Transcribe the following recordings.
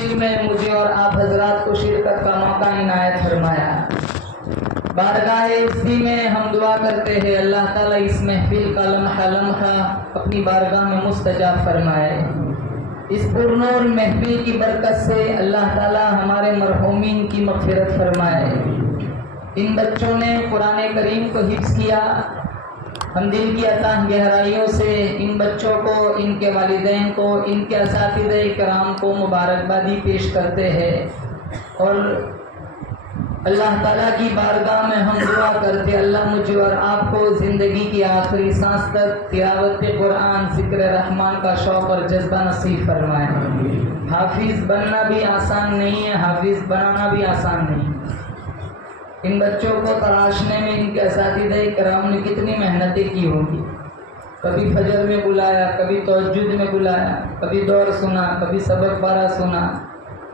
محفل میں مجھے اور آپ حضرات کو شرکت کا موقع عنایت فرمایا۔ بارگاہ عزتی میں ہم دعا کرتے ہیں اللہ تعالیٰ اس محفل کا لمحہ لمحہ اپنی بارگاہ میں مستجاب فرمائے۔ اس پرنور محفل کی برکت سے اللہ تعالیٰ ہمارے مرحومین کی مغفرت فرمائے۔ ان بچوں نے قرآن کریم کو حفظ کیا، ہم دل کی اتاہ گہرائیوں سے ان بچوں کو، ان کے والدین کو، ان کے اساتذہ کرام کو مبارکبادی پیش کرتے ہیں، اور اللہ تعالیٰ کی بارگاہ میں ہم دعا کرتے اللہ مجھے اور آپ کو زندگی کی آخری سانس تک تلاوت قرآن، ذکر رحمان کا شوق اور جذبہ نصیب فرمائے۔ حافظ بننا بھی آسان نہیں ہے، حافظ بنانا بھی آسان نہیں ہے۔ ان بچوں کو تراشنے میں ان کے اساتذہ کرام نے کتنی محنتیں کی ہوگی، کبھی فجر میں بلایا، کبھی تہجد میں بلایا، کبھی دور سنا، کبھی سبق پارا سنا،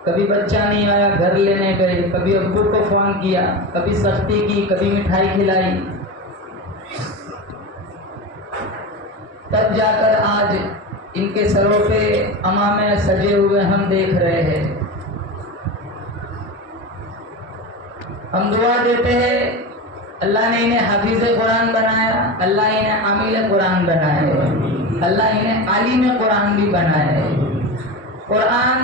کبھی بچہ نہیں آیا گھر لینے گئے، کبھی ابو کو فون کیا، کبھی سختی کی، کبھی مٹھائی کھلائی، تب جا کر آج ان کے سروں پہ امامے سجے ہوئے ہم دیکھ رہے ہیں۔ ہم دعا دیتے ہیں اللہ نے انہیں حافظ قرآن بنایا، اللہ انہیں عامل قرآن بنایا، اللہ انہیں عالم قرآن بھی بنایا۔ قرآن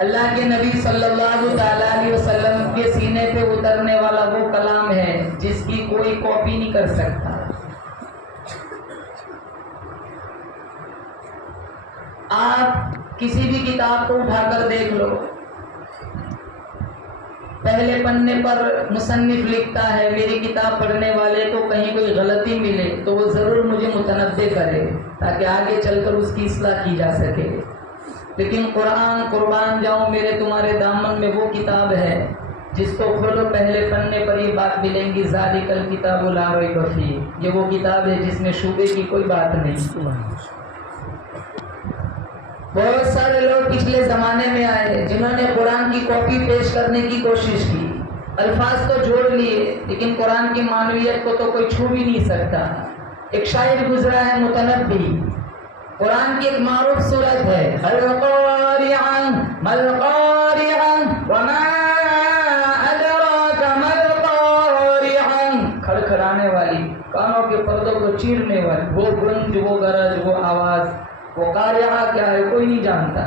اللہ کے نبی صلی اللہ تعالیٰ علیہ وسلم کے سینے پہ اترنے والا وہ کلام ہے جس کی کوئی کاپی نہیں کر سکتا۔ آپ کسی بھی کتاب کو اٹھا کر دیکھ لو، پہلے پنے پر مصنف لکھتا ہے میری کتاب پڑھنے والے کو کہیں کوئی غلطی ملے تو وہ ضرور مجھے متنبہ کرے تاکہ آگے چل کر اس کی اصلاح کی جا سکے، لیکن قرآن قربان جاؤں میرے تمہارے دامن میں وہ کتاب ہے جس کو کھولو پہلے پنے پر یہ بات ملیں گی ذالک الکتاب لا ریب فیہ، یہ وہ کتاب ہے جس میں شبہے کی کوئی بات نہیں۔ بہت سارے لوگ پچھلے زمانے میں آئے جنہوں نے قرآن کی کاپی پیش کرنے کی کوشش کی، الفاظ تو جوڑ لیے لیکن قرآن کی معنویت کو تو کوئی چھو بھی نہیں سکتا۔ ایک شاعر گزرا ہے متنبی، قرآن کی ایک معروف صورت ہے القارعہ ملقارعہ وما ادراک ملقارعہ، کھڑکھڑانے والی، کانوں کے پردوں کو چیرنے والی وہ گنج، وہ گرج، وہ آواز، وہ قارعہ کیا ہے کوئی نہیں جانتا۔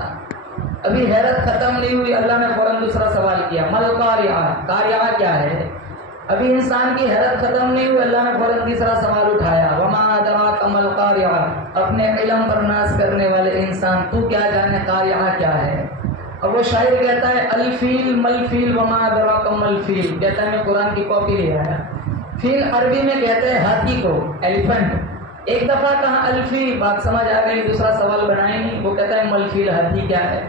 ابھی حیرت ختم نہیں ہوئی، اللہ نے فوراً دوسرا سوال کیا ملقارعہ، قارعہ کیا ہے؟ ابھی انسان کی حیرت ختم نہیں ہوئی، اللہ نے فوراً تیسرا سوال اٹھایا وما ادراک ملقارعہ، اپنے علم پر ناز کرنے والے انسان تو کیا جانے قارعہ کیا ہے؟ اب وہ شاعر کہتا ہے الفیل ملفیل وما ادراک ملفیل، کہتا ہے میں قرآن کی کاپی لے آیا۔ فیل عربی میں کہتے ہیں ہاتھی کو، ایلیفنٹ۔ ایک دفعہ کہا الفیل، بات سمجھ آ گئی، دوسرا سوال بنائے نہیں، وہ کہتا ہے ملفیل، ہاتھی کیا ہے؟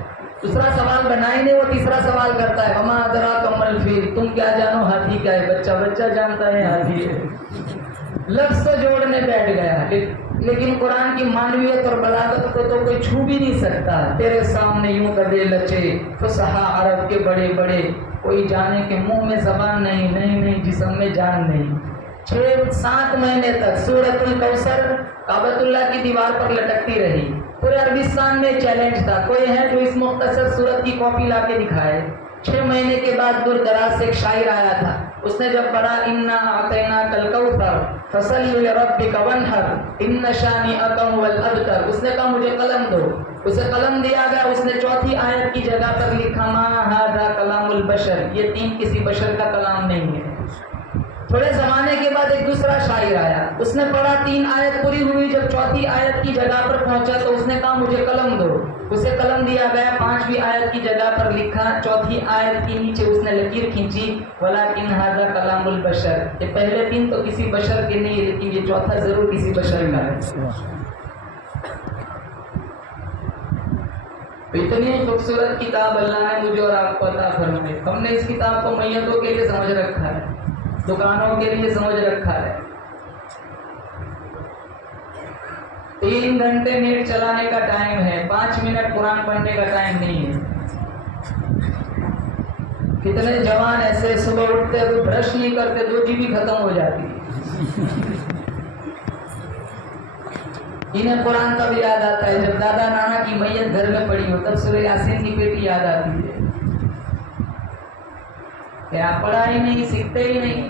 دوسرا سوال بنائے نہیں، وہ تیسرا سوال کرتا ہے وما ادراک ملفیل، تم کیا جانو ہاتھی کیا ہے؟ بچہ جانتا ہے ہاتھی ہے، لفظ تو جوڑنے بیٹھ گیا، لیکن قرآن کی معنویت اور بلاغت کو تو کوئی چھو بھی نہیں سکتا۔ تیرے سامنے یوں کدے لچے فصحا عرب کے بڑے بڑے، کوئی جانے کے منہ میں زبان نہیں، نہیں جسم میں جان نہیں۔ 6-7 مہینے تک سورۃ الکوثر کعبۃ اللہ کی دیوار پر لٹکتی رہی، پورے عربستان میں چیلنج تھا کوئی ہے جو اس مختصر سورت کی کاپی لا کے دکھائے۔ 6 مہینے کے بعد دور دراز سے ایک شاعر آیا تھا، اس نے جب پڑھا انا اعطیناک الکوثر فصلی لربک وانحر ان شانئک هو الابتر، اس نے کہا مجھے قلم دو، اسے قلم دیا گیا، اس نے چوتھی آیت کی جگہ پر لکھا ما ھذا کلام البشر، یہ 3 کسی بشر کا کلام نہیں ہے۔ تھوڑے زمانے کے بعد ایک دوسرا شاعر آیا، اس نے پڑھا 3 آیت پوری ہوئی، جب چوتھی آیت کی جگہ پر پہنچا تو اس نے کہا مجھے قلم دو، اسے قلم دیا گیا، 5ویں آیت کی جگہ پر لکھا، چوتھی آیت کے نیچے اس نے لکیر کھینچی ولیکن ھذا کلام البشر، یہ پہلے 3 تو کسی بشر کے نہیں لیکن یہ چوتھا ضرور کسی بشر کا ہے۔ اتنی خوبصورت کتاب اللہ نے مجھے اور آپ کو عطا فرمائی، ہم نے اس کتاب کو میتوں کے لیے سمجھ رکھا ہے، دکانوں کے لیے سمجھ رکھا ہے، 3 گھنٹے نیٹ چلانے کا ٹائم ہے، 5 منٹ قرآن پڑھنے کا ٹائم نہیں ہے۔ کتنے جوان ایسے صبح اٹھتے تو برش نہیں کرتے، 2 GB ختم ہو جاتی۔ इन्हें कुरान तब याद आता है जब दादा नाना की मैयत घर में पड़ी हो, तब सूरह यासीन की पेटी याद आती है। क्या पढ़ाई नहीं, सीखते ही नहीं।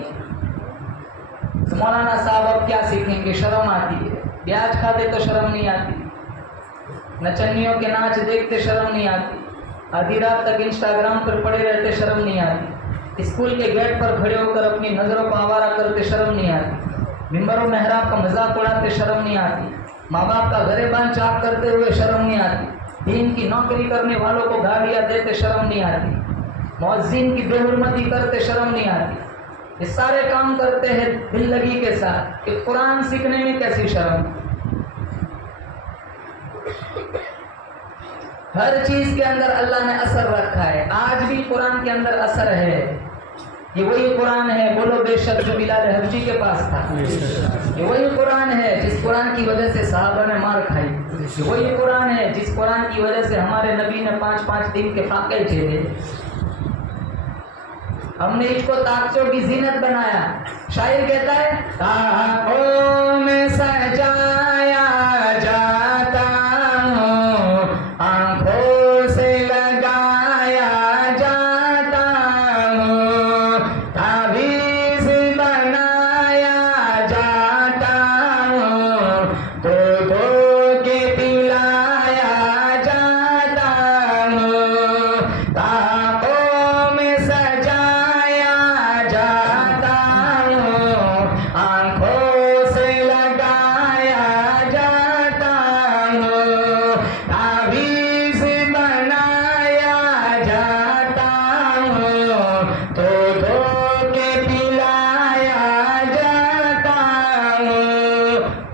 तो मौलाना साहब अब क्या सीखेंगे, शर्म आती है। ब्याज खाते तो शर्म नहीं आती, नचनियों के नाच देखते शर्म नहीं आती, आधी रात तक इंस्टाग्राम पर पड़े रहते शर्म नहीं आती, स्कूल के गेट पर खड़े होकर अपनी नजरों को आवारा करते शर्म नहीं आती, मिंबर व मेहराब का मजाक उड़ाते शर्म नहीं आती, माँ बाप का गरेबान चाक करते हुए शर्म नहीं आती, दीन की नौकरी करने वालों को गालियाँ देते शर्म नहीं आती, मुअज्जिन की बेहुरमती करते शर्म नहीं आती। ये सारे काम करते हैं दिल लगी के साथ कि कुरान सीखने में कैसी शर्म। हर चीज के अंदर अल्लाह ने असर रखा है। आज भी कुरान के अंदर असर है। ये वही कुरान है, बोलो बेशक, जो बिलाल हबशी के पास था। ये वही कुरान है जिस कुरान की वजह से सहाबा ने मार खाई। ये वही कुरान है जिस कुरान की वजह से हमारे नबी ने 5-5 दिन के फाके झेले। हमने इसको ताकतों की जीनत बनाया। शायर कहता है, ताकों में सजाया जाता हूँ, आंखों से लगाया जाता हूँ, ताबीज़ बनाया जाता हूँ, दो के पिलाया जाता हूँ, ताकों में सजाया जाता हूँ, आंखों से लगाया जाता हूँ, ताबीज़ बनाया जाता हूँ, दो के पिलाया जाता हूँ।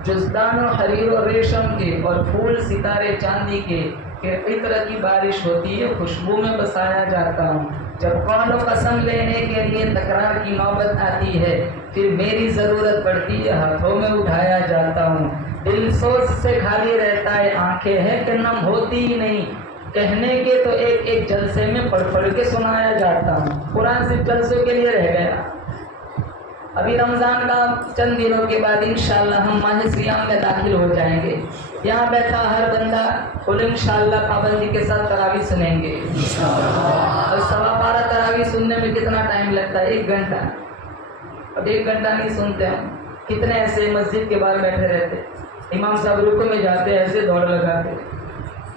जुज़दान और हरीर और रेशम के और फूल सितारे चांदी के इत्र की बारिश होती है, खुशबू में बसाया जाता हूँ। जब कौनो कसम लेने के लिए तकरार की नौबत आती है, फिर मेरी ज़रूरत पड़ती है, हाथों में उठाया जाता हूँ। दिल सोच से खाली रहता है, आंखें हैं कि नम होती ही नहीं, कहने के तो एक एक जलसे में पढ़ पढ़ के सुनाया जाता हूँ। कुरान सिर्फ जलसों के लिए रह गया। अभी रमज़ान का चंद दिनों के बाद इंशाअल्लाह हम माह सियाम में दाखिल हो जाएंगे। यहाँ बैठा हर बंदा खुद इंशाअल्लाह पाबंदी के साथ तरावी सुनेंगे। और 12:15 तरावी सुनने में कितना टाइम लगता है? 1 घंटा। अब 1 घंटा नहीं सुनते हम। कितने ऐसे मस्जिद के बाहर बैठे रहते, इमाम साहब रुकू में जाते, ऐसे दौड़ लगाते।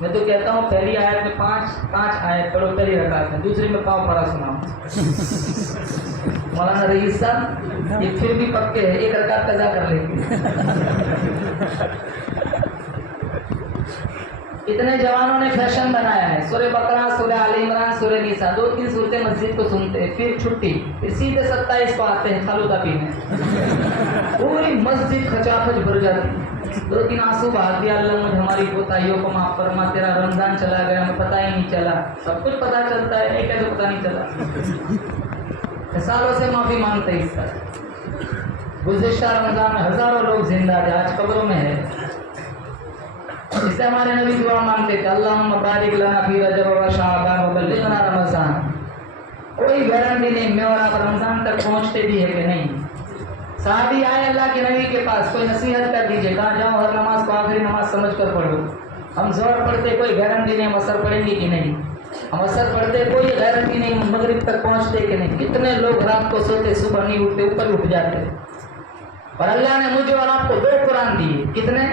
मैं तो कहता हूँ पहली आयत में 5 आयत पढ़ो, पहली रकात में, दूसरी में पाँव पढ़ा सुनाओ। मौलाना रईस साहब ये फिर भी पक्के है, 1 रकात कज़ा कर लेंगे। इतने जवानों ने फैशन बनाया है। सूरह बकरा, सूरह आले इमरान, सूरह निसा, 2-3 सूरतें मस्जिद को सुनते हैं, फिर छुट्टी, फिर सीधे 27 को आते हैं फालूदा पीने। पूरी मस्जिद खचाखच भर जाती है। 2-3 आंसू बहा दिया, अल्लाह मुझे हमारी कोताहियों को माफ फरमा, तेरा रमजान चला गया, हमें पता ही नहीं चला। सब कुछ पता चलता है, एक तो पता नहीं चला। सालों से माफी मांगते हैं इसका। गुज़िश्ता रमजान में हजारों लोग जिंदा थे, आज कब्रों में है। इससे हमारे नबी दुआ मांगते थे, अल्लाहुम्मा बारिक लना फी रजब व शाबान व बल्लिगना रमजान। कोई गारंटी नहीं मैं और आप रमजान तक पहुंचते भी है कि नहीं। साहबी आए अल्लाह के नबी के पास, कोई नसीहत कर दीजिए, कहाँ जाओ, हर नमाज को आखिरी नमाज समझ कर पढ़ो। हम जोर पढ़ते, कोई गारंटी नहीं हम असर पढ़ेंगे कि नहीं। हम असर पढ़ते, कोई गारंटी नहीं हम मगरिब तक पहुंचते कि नहीं। कितने लोग रात को सोते, सुबह नहीं उठते, ऊपर उठ जाते। और अल्लाह ने मुझे और आपको 2 कुरान दिए। कितने?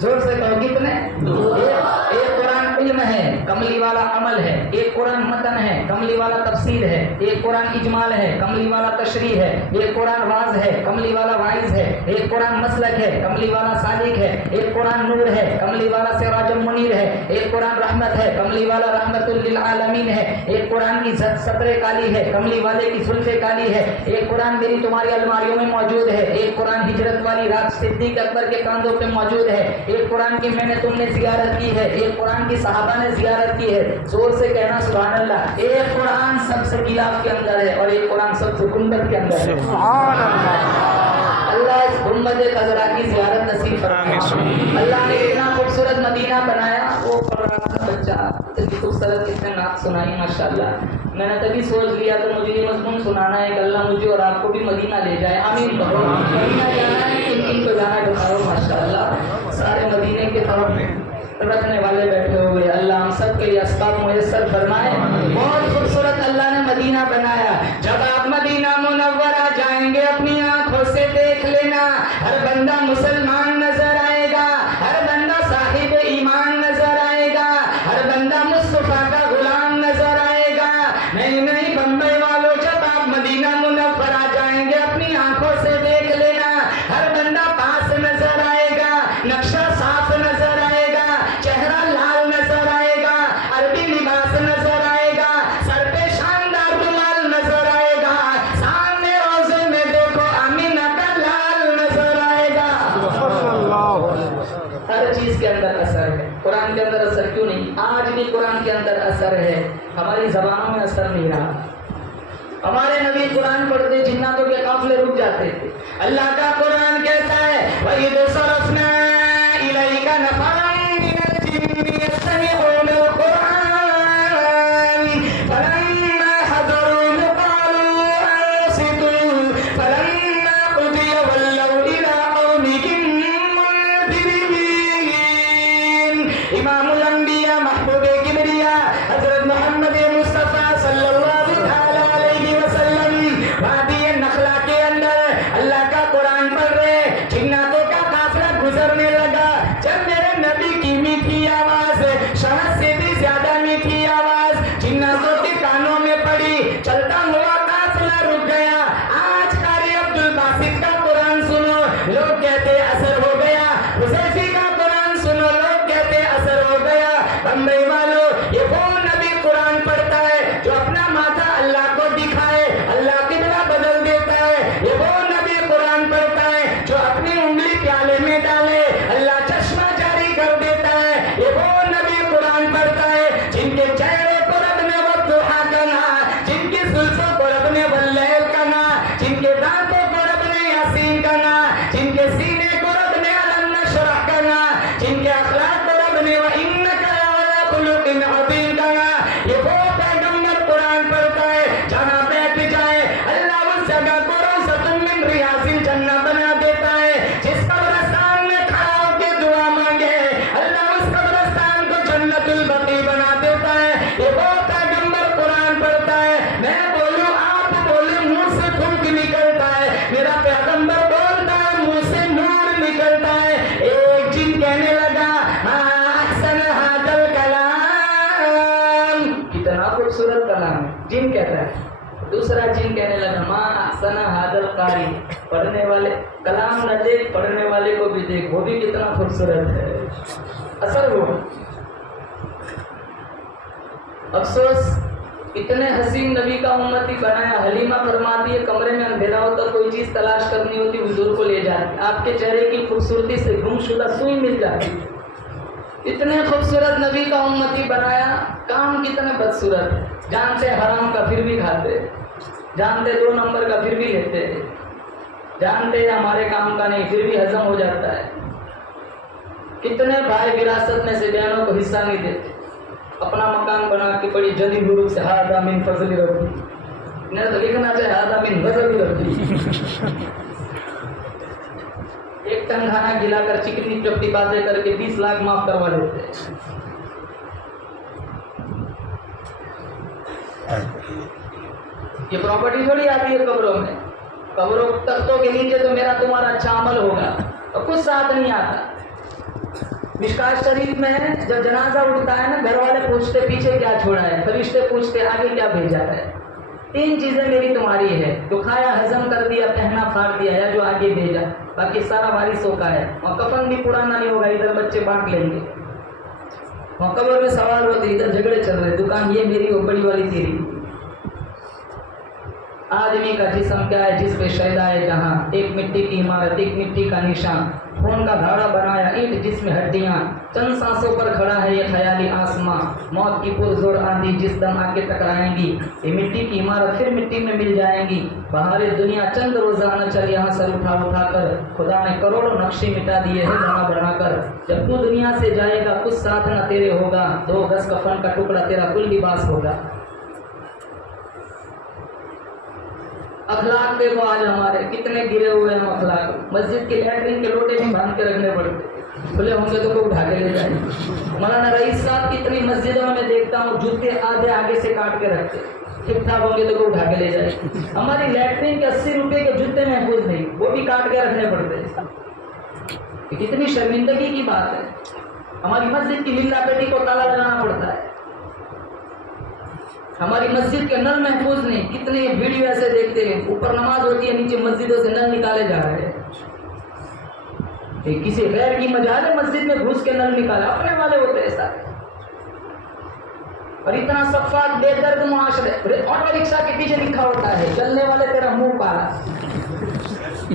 जोर से कहो, कितने? एक कुरान इल्म है, कमली वाला अमल है। एक कुरान मतन है, कमली वाला तफसीर है। एक कुरान इजमाल है, कमली वाला तशरीह है। एक कुरान वाज है, कमली वाला वाइज है। एक कुरान मसलक है, कमली वाला सालिक है। एक कुरान नूर है, कमली वाला सिराजुल मुनीर है। एक कुरान रहमत है, कमली वाला रहमतुल लिल आलमीन है। एक कुरान की सतरे काली है, कमली वाले की जुल्फे काली है। एक कुरान मेरी तुम्हारी अलमारियों में मौजूद है। एक कुरान हिजरत वाली रात सिद्दीक अकबर के कांधों पे मौजूद है। एक कुरान की मैंने तुमने जियारत की है। एक कुरान की सहाबा ने जियारत की है। जोर से कहना सुभान अल्लाह। एक कुरान सबसे गिलाफ के अंदर है और एक कुरान सबसे गुंबद के अंदर है। सुभान अल्लाह। अल्लाह खास गुम्बद खजरा की ज़ियारत नसीब फरमाए। अल्लाह ने इतना खूबसूरत मदीना बनाया। वो पढ़ रहा था बच्चा, इतनी खूबसूरत किसने नात सुनाई माशाल्लाह। मैंने तभी सोच लिया तो मुझे ये मज़मून सुनाना है कि अल्लाह मुझे और आपको भी मदीना ले जाए। आमीन कहो। मदीना जाना है, किन को जाना दिखाओ माशाल्लाह। सारे मदीने के तरफ रखने वाले बैठे हुए, अल्लाह हम सब के लिए असबाब मुयस्सर फरमाए। बहुत खूबसूरत अल्लाह ने मदीना बनाया। जब आप मदीना मुनव्वरा जाएंगे अपनी आंखों से देख लेना, हर बंदा मुसलमान नजर आएगा, हर बंदा साहिब ईमान नजर आएगा, हर बंदा मुस्तफा का गुलाम नजर आएगा। नहीं नहीं बम्बई वालों, जब आप मदीना मुनव्वरा जाएंगे अपनी आंखों से देख लेना, हर बंदा पास नजर आएगा, नक्शा साफ नजर आएगा, चेहरा लाल नजर आएगा, अरबी लिबास नजर आएगा, सर पे शानदार रुमाल नजर आएगा, सामने रोजे में देखो अमीना का लाल नजर आएगा। हर चीज के अंदर असर है। कुरान के अंदर असर क्यों नहीं? आज भी कुरान के अंदर असर है, हमारी जबानों में असर नहीं रहा। हमारे नबी कुरान पढ़ते जिन्नातों के काफिले रुक जाते थे। अल्लाह का कुरान कहता है वइद सरफना इलैका नफरन मिनल जिन्नि यस्तमिऊना कुरान फलम्मा हज़रू क़ालू अंसितू फलम्मा क़ुदिया वल्लौ इला क़ौमिहिम मुनज़िरीन। इमामुल अंबिया महबूब किबरिया हज़रत मोहम्मद मुस्तफ़ा सल्लल्लाहु अलैहि वसल्लम वादी नखला के अंदर अल्लाह का कुरान पढ़ रहे, जिन्नातों का काफिला गुजरने लगा। जब मेरे नबी की मीठी आवाज, शहद से भी ज्यादा मीठी आवाज जिन्नातों के कानों में पड़ी, चलता हुआ काफिला रुक गया। आज कारी अब्दुल बासित का कुरान सुनो, लोग कहते असर हो गया। हुज़ैफी का कुरान सुनो, लोग कहते असर हो गया। बम्बई वालों, ये वो नबी कुरान पढ़ता है जो अपना माथा अल्लाह को दिखाए, अल्लाह किबला बदल देता है। ये वो नबी कुरान पढ़ता है जो अपनी उंगली प्याले में डाले, अल्लाह चश्मा जारी कर देता है। ये वो नबी कुरान पढ़ता है जिनके चेहरे को रब ने वद्दुहा कहा, जिनकी जुल्फों को रब ने वल्लैल कहा, जिनके दांतों को रब ने यासीन कहा, जिनके सीने को रब ने अलम नशरह कहा, जिनके अखलाक को रब ने व इन्नका लअला खुलुकिन अज़ीम कहा। ये वो पैगंबर कुरान पढ़ता है, जहाँ बैठ जाए अल्लाह उस जगह को रौज़तुम मिन रियाज़िल जन्नह बना देता है। जिस कब्रिस्तान में खड़ा होकर दुआ मांगे, अल्लाह उस कब्रिस्तान को जन्नतुल बकी बना देता है। ये वो पैगंबर कुरान पढ़ता है। मैं बोलूं, आप बोले, मुंह से फूंक निकलता है, मेरा पैगंबर बोलता है, मुंह से नूर निकलता है। एक जिन कहने लगा मा अहसन हादल कलाम, कितना खूबसूरत कलाम है, जिन कहता है। दूसरा जिन कहने लगा मा अहसन हादल कारी, पढ़ने वाले कलाम न देख, पढ़ने वाले को भी देख, वो भी कितना खूबसूरत है। असर हुआ। अफसोस, इतने हसीन नबी का उम्मती बनाया। हलीमा फरमाती है कमरे में अंधेरा होता, कोई चीज तलाश करनी होती, हुजूर को ले जाती, आपके चेहरे की खूबसूरती से गुमशुदा सुई मिल जाती। इतने खूबसूरत नबी का उम्मती बनाया, काम कितने बदसूरत है। जानते हराम का फिर भी खाते, जानते 2 नंबर का फिर भी लेते, जानते हमारे काम का नहीं फिर भी हजम हो जाता है। कितने भाई विरासत में से बहनों को हिस्सा नहीं देते, अपना मकान बना के बड़ी जदी हुरूफ से हादा मिन फजली रब्बी, नहीं तो लिखना चाहे हादा मिन फजली रब्बी। एक टन खाना खिलाकर चिकनी चपटी बातें करके 20 लाख माफ करवा लेते हैं। ये प्रॉपर्टी थोड़ी आती है कब्रों में। कब्रों तख्तों के नीचे तो मेरा तुम्हारा अच्छा अमल होगा, और कुछ साथ नहीं आता। मिशकात शरीफ में जब जनाजा उठता है ना, घर वाले पूछते पीछे क्या छोड़ा है, फरिश्ते पूछते आगे क्या भेजा है। 3 चीजें मेरी तुम्हारी है, तो खाया हजम कर दिया, पहना फाड़ दिया, या जो आगे भेजा, बाकी सारा वारिसों का है। और कफन भी पुराना नहीं होगा, इधर बच्चे बांट लेंगे। और कब्र में सवाल होते, इधर झगड़े चल रहे, दुकान ये मेरी वो बड़ी वाली तेरी। आदमी का जिस्म क्या है, जिस पे शैदाए जहां, एक मिट्टी की इमारत, एक मिट्टी का निशान, खून का घड़ा बनाया ईंट जिसमें हड्डियां, चंद सांसों पर खड़ा है ये ख्याली आसमां, मौत की पुरजोर आंधी जिस दम आके टकराएंगी, ये मिट्टी की इमारत फिर मिट्टी में मिल जाएंगी, बहारे दुनिया चंद रोजाना चल यहाँ सर उठा उठा कर, खुदा ने करोड़ों नक्शे मिटा दिए हैं बना बना कर, जब तू दुनिया से जाएगा कुछ साथ न तेरे होगा, 2 गज कफन का टुकड़ा तेरा कुल लिबास होगा। अखलाक देखो आज हमारे कितने गिरे हुए हैं अखलाक। मस्जिद के लैट्रिन के लोटे भी बांध के रखने पड़ते, खुले होंगे तो कोई उठा के ले जाए। मौलाना रईस साहब कितनी मस्जिदों में देखता हूँ जूते आधे आगे से काट के रखते, ठीक ठाक होंगे तो कोई उठा के ले जाए। हमारी लैट्रिन के 80 रुपए के जूते महफूज नहीं, वो भी काट के रखने पड़ते। कितनी शर्मिंदगी की बात है। हमारी मस्जिद की लीला पेटी को ताला लगाना पड़ता है, हमारी मस्जिद के नल महफूज नहीं। कितने वीडियो ऐसे देखते हैं, ऊपर नमाज होती है नीचे मस्जिदों से नल निकाले जा रहे हैं। किसी गैर की मजाल है मस्जिद में घुस के नल निकाले, अपने वाले होते हैं सारे। और इतना सफाक बेदर्द मुआशरे, ऑटो रिक्शा के पीछे लिखा होता है जलने वाले तेरा मुंह पाला।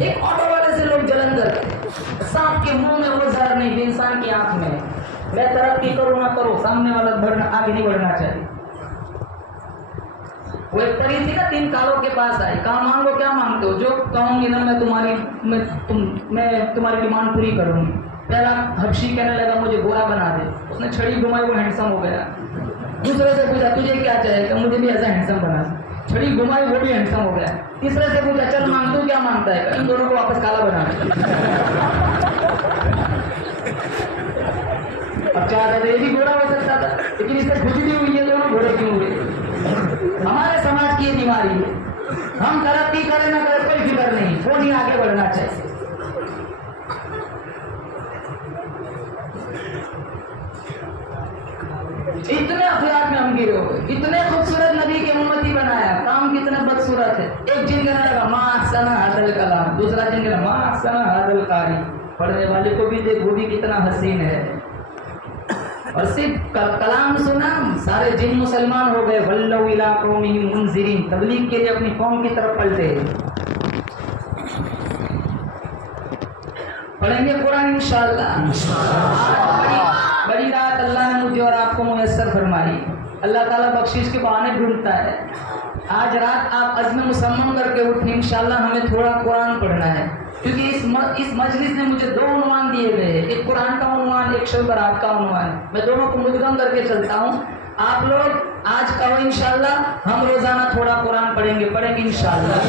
एक ऑटो वाले से लोग जलन करते, सांप के मुंह में वो जहर नहीं, इंसान की आंख में। मैं तरक्की करूँ ना करो, सामने वाला बढ़ना आगे नहीं बढ़ना चाहिए। वो एक परी थी ना 3 कालों के पास आई, कहा मांगो क्या मांगते हो, जो कहूंगी ना मैं तुम्हारी डिमांड पूरी करूंगी। पहला हबशी कहने लगा मुझे गोरा बना दे, उसने छड़ी घुमाई, वो हैंडसम हो गया। दूसरे से पूछा तुझे क्या चाहिए, मुझे भी ऐसा हैंडसम बना दे, छड़ी घुमाई, वो भी हैंडसम हो गया। तीसरे से पूछा चल मांग तू क्या मांगता है, इन दोनों को वापस काला बना दे। अब चाहता था ये भी घोड़ा हो सकता था, लेकिन इससे खुजली हुई है, दोनों घोड़े क्यों हुए। हमारे समाज की ये बीमारी है, हम तरक्की करें ना करें कोई फिक्र नहीं, वो नहीं आगे बढ़ना चाहिए। इतने अखलाक में हम गिरे हुए, इतने खूबसूरत नबी के उम्मती बनाया, काम कितना बदसूरत है। एक जिन कहने लगा माँ सना हादल कलाम, दूसरा जिन कहना माँ सना हादल कारी। पढ़ने वाले को भी देख, वो भी कितना हसीन है। और सिर्फ कलाम सुना सारे जिन मुसलमान हो गए। वल्लौ इला कौमिहिम मुनज़िरीन, तबलीग के लिए अपनी कौम की तरफ पलटे। पढ़ेंगे कुरान इंशाअल्लाह। बड़ी रात अल्लाह ने मुझे और आपको मुयस्सर फरमाई। अल्लाह ताला बख्शिश के बहाने ढूंढता है। आज रात आप अज़्म मुसम्मम करके उठे, इंशाअल्लाह हमें थोड़ा कुरान पढ़ना है, क्योंकि इस मजलिस ने मुझे 2 उन्वान दिए गए हैं, एक कुरान का उन्वान, एक शब बरात का उन्वान। मैं दोनों को मुद्गम करके चलता हूँ। आप लोग आज कहो इंशाअल्लाह हम रोजाना थोड़ा कुरान पढ़ेंगे इंशाअल्लाह।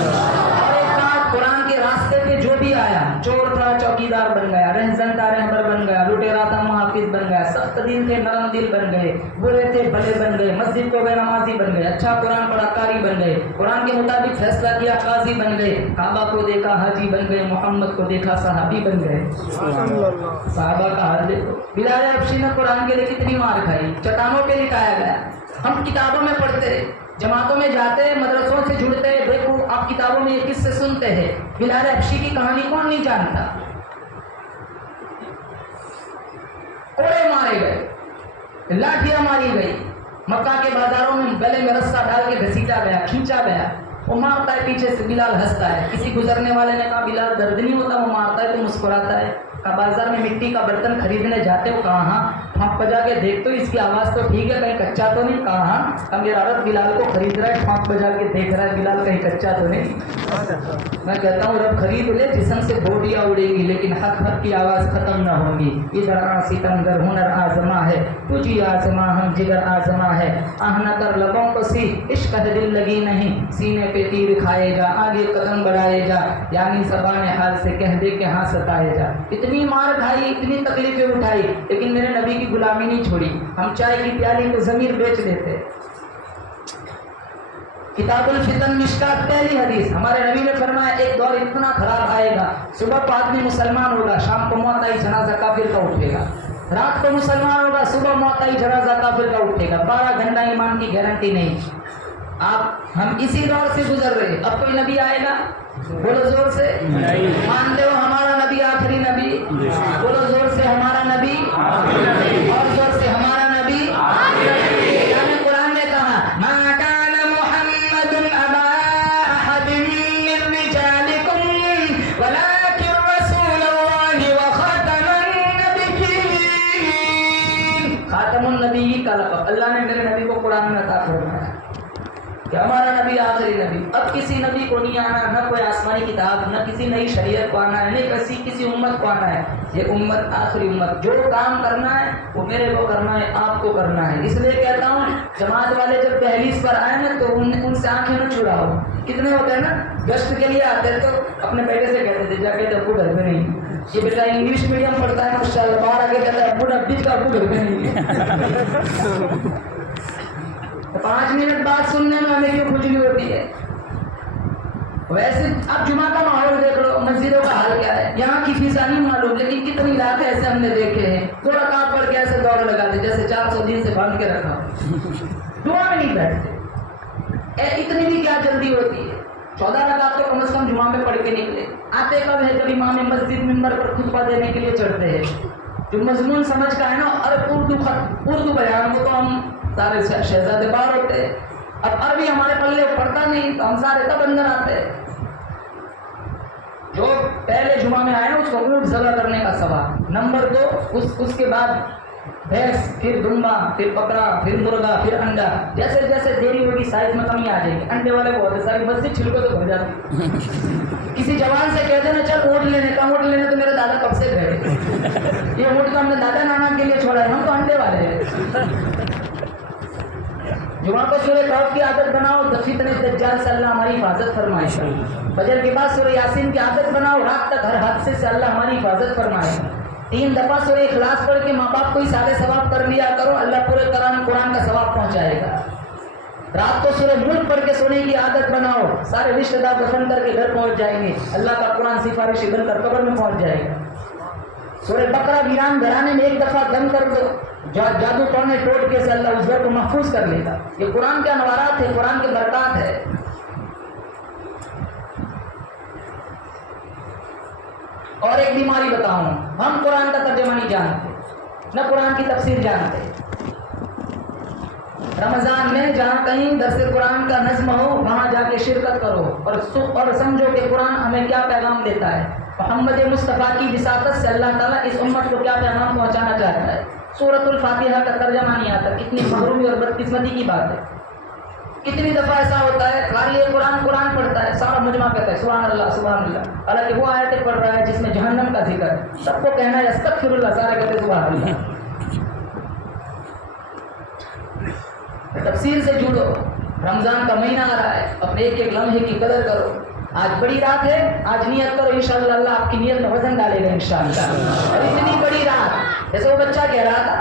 और एक बात, कुरान के रास्ते पे जो भी आया, चोर था चौकीदार बन गया, रहजन था रहबर बन गया, लुटेरा था मुहाफिज बन गया, सख्त दिल थे नरम दिल बन गए, बुरे थे भले बन गए, मस्जिद को गए नमाजी बन गए, अच्छा कुरान पढ़ा कारी बन गए, कुरान के मुताबिक फैसला किया काजी बन गए, काबा को देखा हाजी बन गए, मोहम्मद को देखा सहाबी बन गए। साहबा का हाल देखो, बिलाल हबशी ने कुरान के लिए कितनी मार खाई, चट्टानों पे लिटाया गया। हम किताबों में पढ़ते, जमातों में जाते, मदरसों से जुड़ते, देखो आप किताबों में ये किस्से सुनते हैं। बिलाल हबशी की कहानी कौन नहीं जानता। कोड़े मारे गए, लाठियां मारी गई, मक्का के बाजारों में गले में रस्सा डाल के घसीटा गया, खींचा गया। वो मारता है पीछे से, बिलाल हंसता है। किसी गुजरने वाले ने कहा बिलाल दर्द नहीं होता, वो मारता है तो मुस्कुराता है। का बाजार में मिट्टी का बर्तन खरीदने जाते हो, कहा फाँक बजा के देख तो इसकी आवाज़ तो ठीक है, कहीं कच्चा तो नहीं। कहा मेरा औरत बिलाल को खरीद रहा है, फाँक बजा के देख रहा है, बिलाल कहीं कच्चा तो नहीं। मैं कहता हूँ रब खरीद ले, जिस्म से बोटियाँ उड़ेगी लेकिन हक हक की आवाज़ खत्म न होगी। इधर सितमगर हुनर आजमा है, तुझी आजमा हम जिगर आजमा है, आह न कर लबों को सी इश्क है दिल लगी नहीं, सीने पे तीर खाए जा आगे कदम बढ़ाए जा, यानी ज़बान हाल से कह दे के हाँ सताए जा। इतनी मार खाई, इतनी तकलीफें उठाई, लेकिन मेरे नबी की गुलामी नहीं छोड़ी। हम चाय की प्याली को ज़मीर बेच देते। किताबुल फितन मिशकात पहली हदीस, हमारे नबी ने फरमाया एक दौर इतना खराब आएगा, सुबह को आदमी मुसलमान होगा, शाम को मौत आई जनाजा काफिर का उठेगा, रात को मुसलमान होगा, सुबह मौत आई जनाजा काफिर का उठेगा। 12 घंटा ईमान की गारंटी नहीं। आप हम इसी दौर से गुजर रहे। अब कोई नबी आएगा, बोलो जोर से, मानते हो हमारा नबी आखिरी नबी? बोलो जोर से हमारा नबी, और जोर से हमारा नबी। कुरान ने कहा मा काना मुहम्मदुन अबा अहद کہ ہمارا نبی آخری نبی. اب کسی نبی کو نہیں آنا, نہ کوئی آسمانی کتاب, نہ کسی نئی شریعت کو آنا ہے, نہیں کسی امت کو آنا ہے. یہ امت آخری امت, جو کام کرنا ہے وہ میرے کو کرنا ہے, آپ کو کرنا ہے. اس لیے کہتا ہوں جماعت والے جب دہلیز پر آئے نا تو ان سے آنکھیں نہ چھڑاؤ. کتنے ہوتے ہیں نا گشت کے لیے آتے ہیں تو اپنے بیٹے سے کہتے تھے جا کے ابو گھر پہ نہیں, یہ بیٹا انگلش میڈیم پڑھتا ہے ماشاء اللہ, باہر آ کے کہتا ہے ابو ابھی کا ابو گھر پہ نہیں ہے. 5 منٹ بعد سننے میں ہمیں کیوں کھجلی ہوتی ہے. ویسے اب جمعہ کا ماحول دیکھ لو, مسجدوں کا حال کیا ہے. یہاں کی فضا نہیں معلوم, لیکن کتنی رات ایسے ہم نے دیکھے ہیں 2 رکعت پڑھ کے ایسے دوڑ لگاتے جیسے 400 دن سے باندھ کے رکھا, دعا میں نہیں بیٹھتے. اتنی بھی کیا جلدی ہوتی ہے. 14 رکعت تو کم از کم جمعہ میں پڑھ کے نکلے. آتے کب ہے جب امام مسجد منبر پر خطبہ دینے کے لیے چڑھتے ہیں. جو مضمون سمجھ کا ہے نا, اور اردو بیان وہ تو ہم سارے شہزادے باہر ہوتے ہیں. اب عربی ہمارے پلے پڑتا نہیں تو ہم سارے تب اندر آتے ہیں. جو پہلے جمعہ میں آئے نا اس کو اونٹ ذبح کرنے کا ثواب. نمبر 2 اس کے بعد بھینس, پھر دمبا, پھر بکرا, پھر مرغا, پھر انڈا. جیسے جیسے دیری ہوگی سائز میں کمی آ جائے گی. انڈے والے کو ہوتے ساری مسجد چھلکوں سے بھر جاتی. کسی جوان سے کہتے نا چل اونٹ لینے کا, اونٹ لینے تو میرے دادا کب سے گئے. یہ اونٹ تو ہم نے دادا نانا کے لیے چھوڑا ہے, ہم تو انڈے والے ہیں. جمعہ کو سورہ کہف کی عادت بناؤ, فتنہ دجال سے اللہ ہماری حفاظت فرمائے. فجر کے بعد سورہ یاسین کی عادت بناؤ, رات تک ہر حادثے سے اللہ ہماری حفاظت فرمائے. 3 دفعہ سورہ اخلاص پڑھ کے ماں باپ کو سارے ثواب کر لیا کرو, اللہ پورے قرآن کا ثواب پہنچائے گا. رات کو سورہ ملک پڑھ کے سونے کی عادت بناؤ, سارے رشتہ دار دفن کر کے گھر پہنچ جائیں گے, اللہ کا قرآن سفارشی بن کر قبر میں پہنچ جائے گا. سورہ بقرہ ویران گھرانے میں 1 دفعہ دم کر دو, جادو ٹونے ٹوٹکے سے اللہ اس گھر کو محفوظ کر لے گا. یہ قرآن کے انوارات ہے, قرآن کے برکات ہے. اور ایک بیماری بتاؤں, ہم قرآن کا ترجمہ نہیں جانتے, نہ قرآن کی تفسیر جانتے. رمضان میں جہاں کہیں درس قرآن کا نظم ہو وہاں جا کے شرکت کرو اور سمجھو کہ قرآن ہمیں کیا پیغام دیتا ہے. محمد مصطفیٰ کی وساطت سے اللہ تعالیٰ اس امت کو کیا پیغام پہنچانا چاہتا ہے. سورۃ الفاتحہ کا ترجمہ نہیں آتا, کتنی محرومی اور بدقسمتی کی بات ہے. کتنی دفعہ ایسا ہوتا ہے قاری قرآن پڑھتا ہے, سارا مجمع کہتا ہے سبحان اللہ سبحان اللہ, حالانکہ وہ آیتیں پڑھ رہا ہے جس میں جہنم کا ذکر ہے. سب کو کہنا ہے استغفر اللہ, سارے کہتے ہیں سبحان اللہ. تفسیر سے جڑو, رمضان کا مہینہ آ رہا ہے, اپنے ایک لمحے کی قدر کرو. آج بڑی رات ہے, آج نیت کرو, انشاءاللہ اللہ آپ کی نیت میں وزن ڈالے گا انشاءاللہ. اور اتنی بڑی رات, جیسے وہ بچہ کہہ رہا تھا,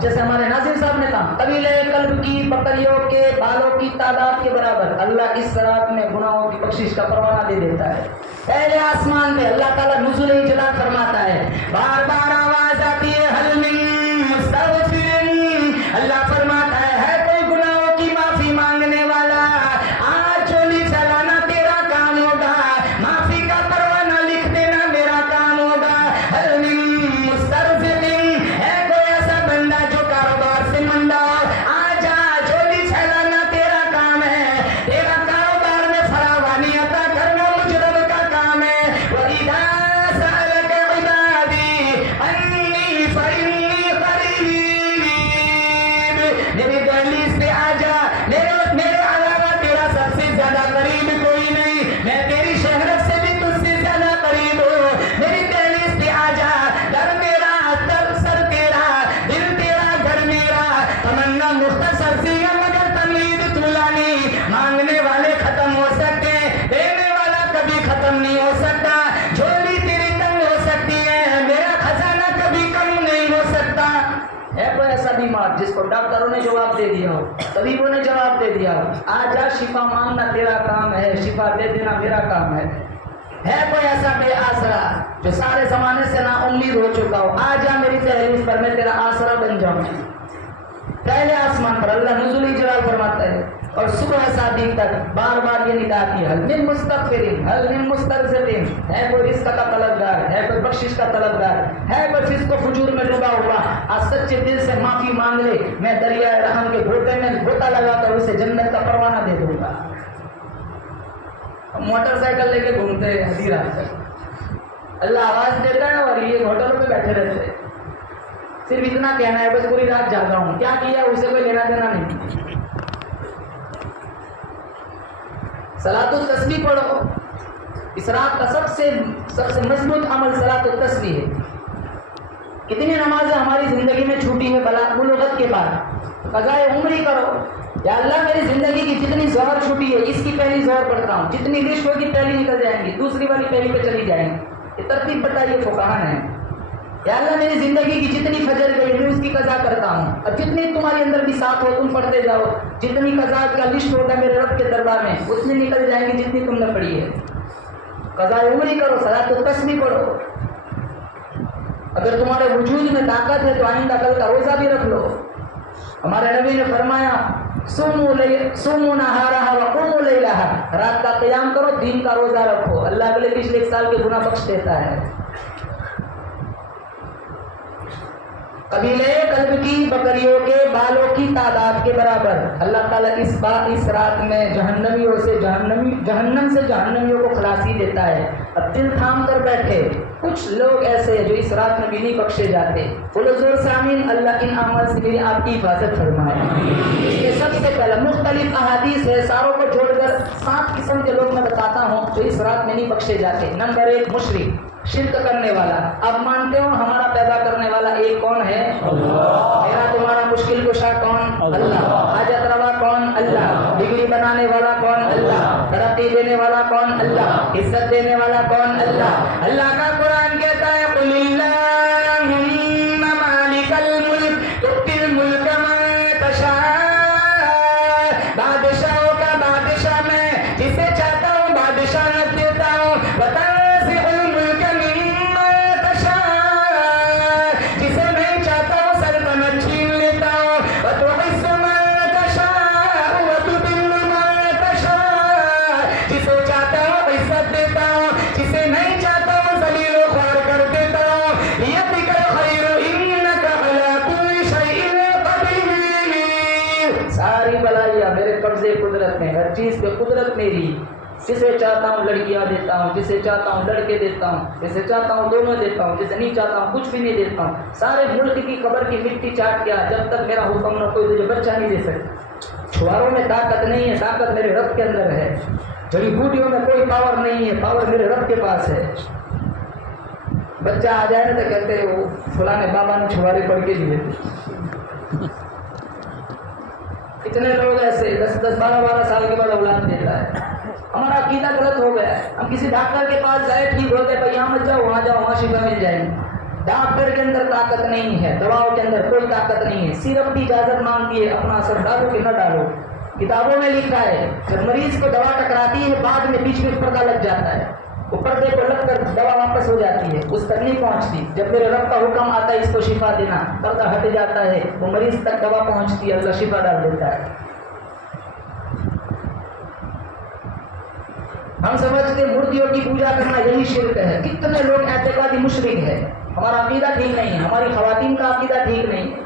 جیسے ہمارے ناظم صاحب نے کہا, قبیلہ قلب کی بکریوں کے بالوں کی تعداد کے برابر اللہ اس رات میں گناہوں کی بخشش کا پروانہ دے دیتا ہے. پہلے آسمان پہ اللہ تعالیٰ نزول جلال فرماتا ہے, بار بار آواز آتی ہے حل من مستغفر. اللہ فرماتا ہے کوئی گناہوں کی معافی مانگنے والا, آج چولی چلانا تیرا کام ہوگا, معافی کا پروانہ لکھ دینا میرا کام ہوگا. حل من مستغفر, ہے کوئی ایسا بندہ جو کاروبار سے مندا ہو, آج چولی چلانا تیرا کام ہے, تیرا کاروبار میں فراوانی عطا کرنا مجھ رب کا کام ہے. وَإِذَا سَأَلَكَ عِبَادِي أَنِّي فَإِنِّي قَرِيبٌ, میری دہلیز پہ آ جا, میرے علاوہ تیرا سب سے زیادہ قریب کوئی نہیں, میں تیری شہرت سے بھی تجھ سے زیادہ قریب ہوں. میری دہلیز پہ آ جا, در میرا, در سر تیرا, دل تیرا, گھر میرا, تمنا مختصر سی ہے مگر تمید طولانی. مانگنے والے ختم ہو سکتے, دینے والا کبھی ختم نہیں ہو سکتا. جھولی تیری تنگ ہو سکتی ہے, میرا خزانہ کبھی کم نہیں ہو سکتا. ہے کوئی ایسا بیمار جس کو ڈاکٹروں نے جواب دے دیا ہو, طبیبوں نے جواب دے دیا ہو, آ جا شفا مانگنا تیرا کام ہے, شفا دے دینا میرا کام ہے. ہے کوئی ایسا بے آسرا جو سارے زمانے سے نا امید ہو چکا ہو, آ جا میری دہلیز پر, میں تیرا آسرا بن جاؤں. پہلے آسمان پر اللہ نزول جلال فرماتا ہے, اور صبح صادق تک بار بار یہ ندا کی, حل من مستغفرین, حل من مستغفرین. ہے کوئی رزق کا طلبگار, ہے کوئی بخشش کا طلبگار, ہے کوئی فسق و فجور میں ڈوبا ہوا, آج سچے دل سے معافی مانگ لے, میں دریائے رحم کے گھوٹے میں گوتا لگا کر اسے جنت کا پروانہ دے دوں گا. موٹر سائیکل لے کے گھومتے ہیں آدھی رات تک, اللہ آواز دیتا ہے اور یہ ہوٹلوں پہ بیٹھے رہتے ہیں. صرف اتنا کہنا ہے بس پوری رات جاگا ہوں, کیا کیا اسے کوئی لینا دینا نہیں. सलात तस्बीह पढ़ो। इस रात का सबसे मजबूत अमल सलात तस्बीह है। कितनी नमाजें हमारी जिंदगी में छूटी है बुलुगत के बाद। क़ज़ाए उम्री करो, या अल्लाह मेरी जिंदगी की जितनी ज़हर छूटी है इसकी पहली ज़हर पढ़ता हूँ, जितनी रिश्क होगी पहली निकल जाएंगी, दूसरी वाली पहली पे चली जाएंगी। ये तरतीब बताइए फुक़हा ने। या अल्लाह मेरी जिंदगी की जितनी फजर गई मैं उसकी कज़ा करता हूँ, और जितनी तुम्हारे अंदर भी साथ हो तुम पढ़ते जाओ, जितनी कज़ा का लिस्ट होगा मेरे रब के दरबार में उतनी निकल जाएंगी जितनी तुमने पढ़ी है। क़ज़ाए उम्री करो, सलात तस्बीह पढ़ो। अगर तुम्हारे वजूद में ताकत है तो आइंदा कल का रोज़ा भी रख लो। हमारे नबी ने फरमाया सुमू नहारहा व कुमू लैलहा, रात का क़याम करो, दिन का रोज़ा रखो, अल्लाह अगले पिछले एक साल के गुनाह बख्श देता है। कबीले कल्ब की बकरियों के बालों की तादाद के बराबर अल्लाह ताला इस रात में जहन्नमियों से जहन्नम से जहन्नमियों को खलासी देता है। अब दिल थाम कर बैठे, कुछ लोग ऐसे हैं जो इस रात में भी नहीं बख्शे जाते। बोलो जोर से आमीन। अल्लाह इन अमल से मेरी आपकी हिफाजत फरमाए। इसमें सबसे पहला मुख्तलिफ अहादीस है, सारों को जोड़कर 7 किस्म के लोग मैं बताता हूँ जो इस रात में नहीं बख्शे जाते। नंबर 1 मुशरिक, शिरक करने वाला। आप मानते हो हमारा पैदा करने वाला एक कौन है? अल्लाह। मेरा तुम्हारा मुश्किल कुशा कौन? अल्लाह। हाजत रवा कौन? अल्लाह। डिग्री बनाने वाला कौन? अल्लाह। तरक्की देने वाला कौन? अल्लाह। इज्जत देने वाला कौन? अल्लाह। अल्लाह का कुरान कहता है कुलिल्लाहुम्मा मालिकल मुल्क तुतिल मुल्क मन तशा, बादशाहों का बादशाह मैं जिसे चाहता हूँ बादशाह देता हूँ। बता कुदरत में, हर चीज पे कुदरत मेरी। जिसे चाहता हूँ लड़कियां देता हूँ, जिसे चाहता हूँ लड़के देता हूँ, जिसे चाहता हूँ दोनों देता हूँ, जिसे नहीं चाहता हूँ कुछ भी नहीं देता हूँ। सारे मुल्क की कब्र की मिट्टी चाट गया, जब तक मेरा हुक्म न कोई तुझे बच्चा नहीं दे सकता। छुआरों में ताकत नहीं है, ताकत मेरे रब के अंदर है। जड़ी बूटियों में कोई पावर नहीं है, पावर मेरे रब के पास है। बच्चा आ जाए ना तो कहते हैं वो फलाने बाबा ने छुआरे पढ़ के दिए। कितने लोग ऐसे 10-10, 12-12 साल के बाद औलाद देता है। हमारा अकीदा गलत हो गया है। हम किसी डॉक्टर के पास जाए, ठीक हो गए भाई यहाँ मत जाओ, वहाँ जाओ, वहाँ शिफा मिल जाएगी। डॉक्टर के अंदर ताकत नहीं है, दवाओं के अंदर कोई ताकत नहीं है। सिर्फ की इजाजत मांगती है, अपना असर डालो कि न डालो। किताबों में लिखा है जब मरीज को दवा टकराती है बाद में बीच में पर्दा लग जाता है, वो पर्दे को लगकर दवा वापस हो जाती है, उस तक नहीं पहुंचती। जब मेरे रब का हुक्म आता है इसको शिफा देना, पर्दा हट जाता है, वो मरीज तक दवा पहुंचती है, अल्लाह शिफा डाल देता है। हम समझते मूर्तियों की पूजा करना यही शिर्क है। कितने लोग एतकादी मुशरिक है। हमारा अकीदा ठीक नहीं है, हमारी खवातीन का अकीदा ठीक नहीं है।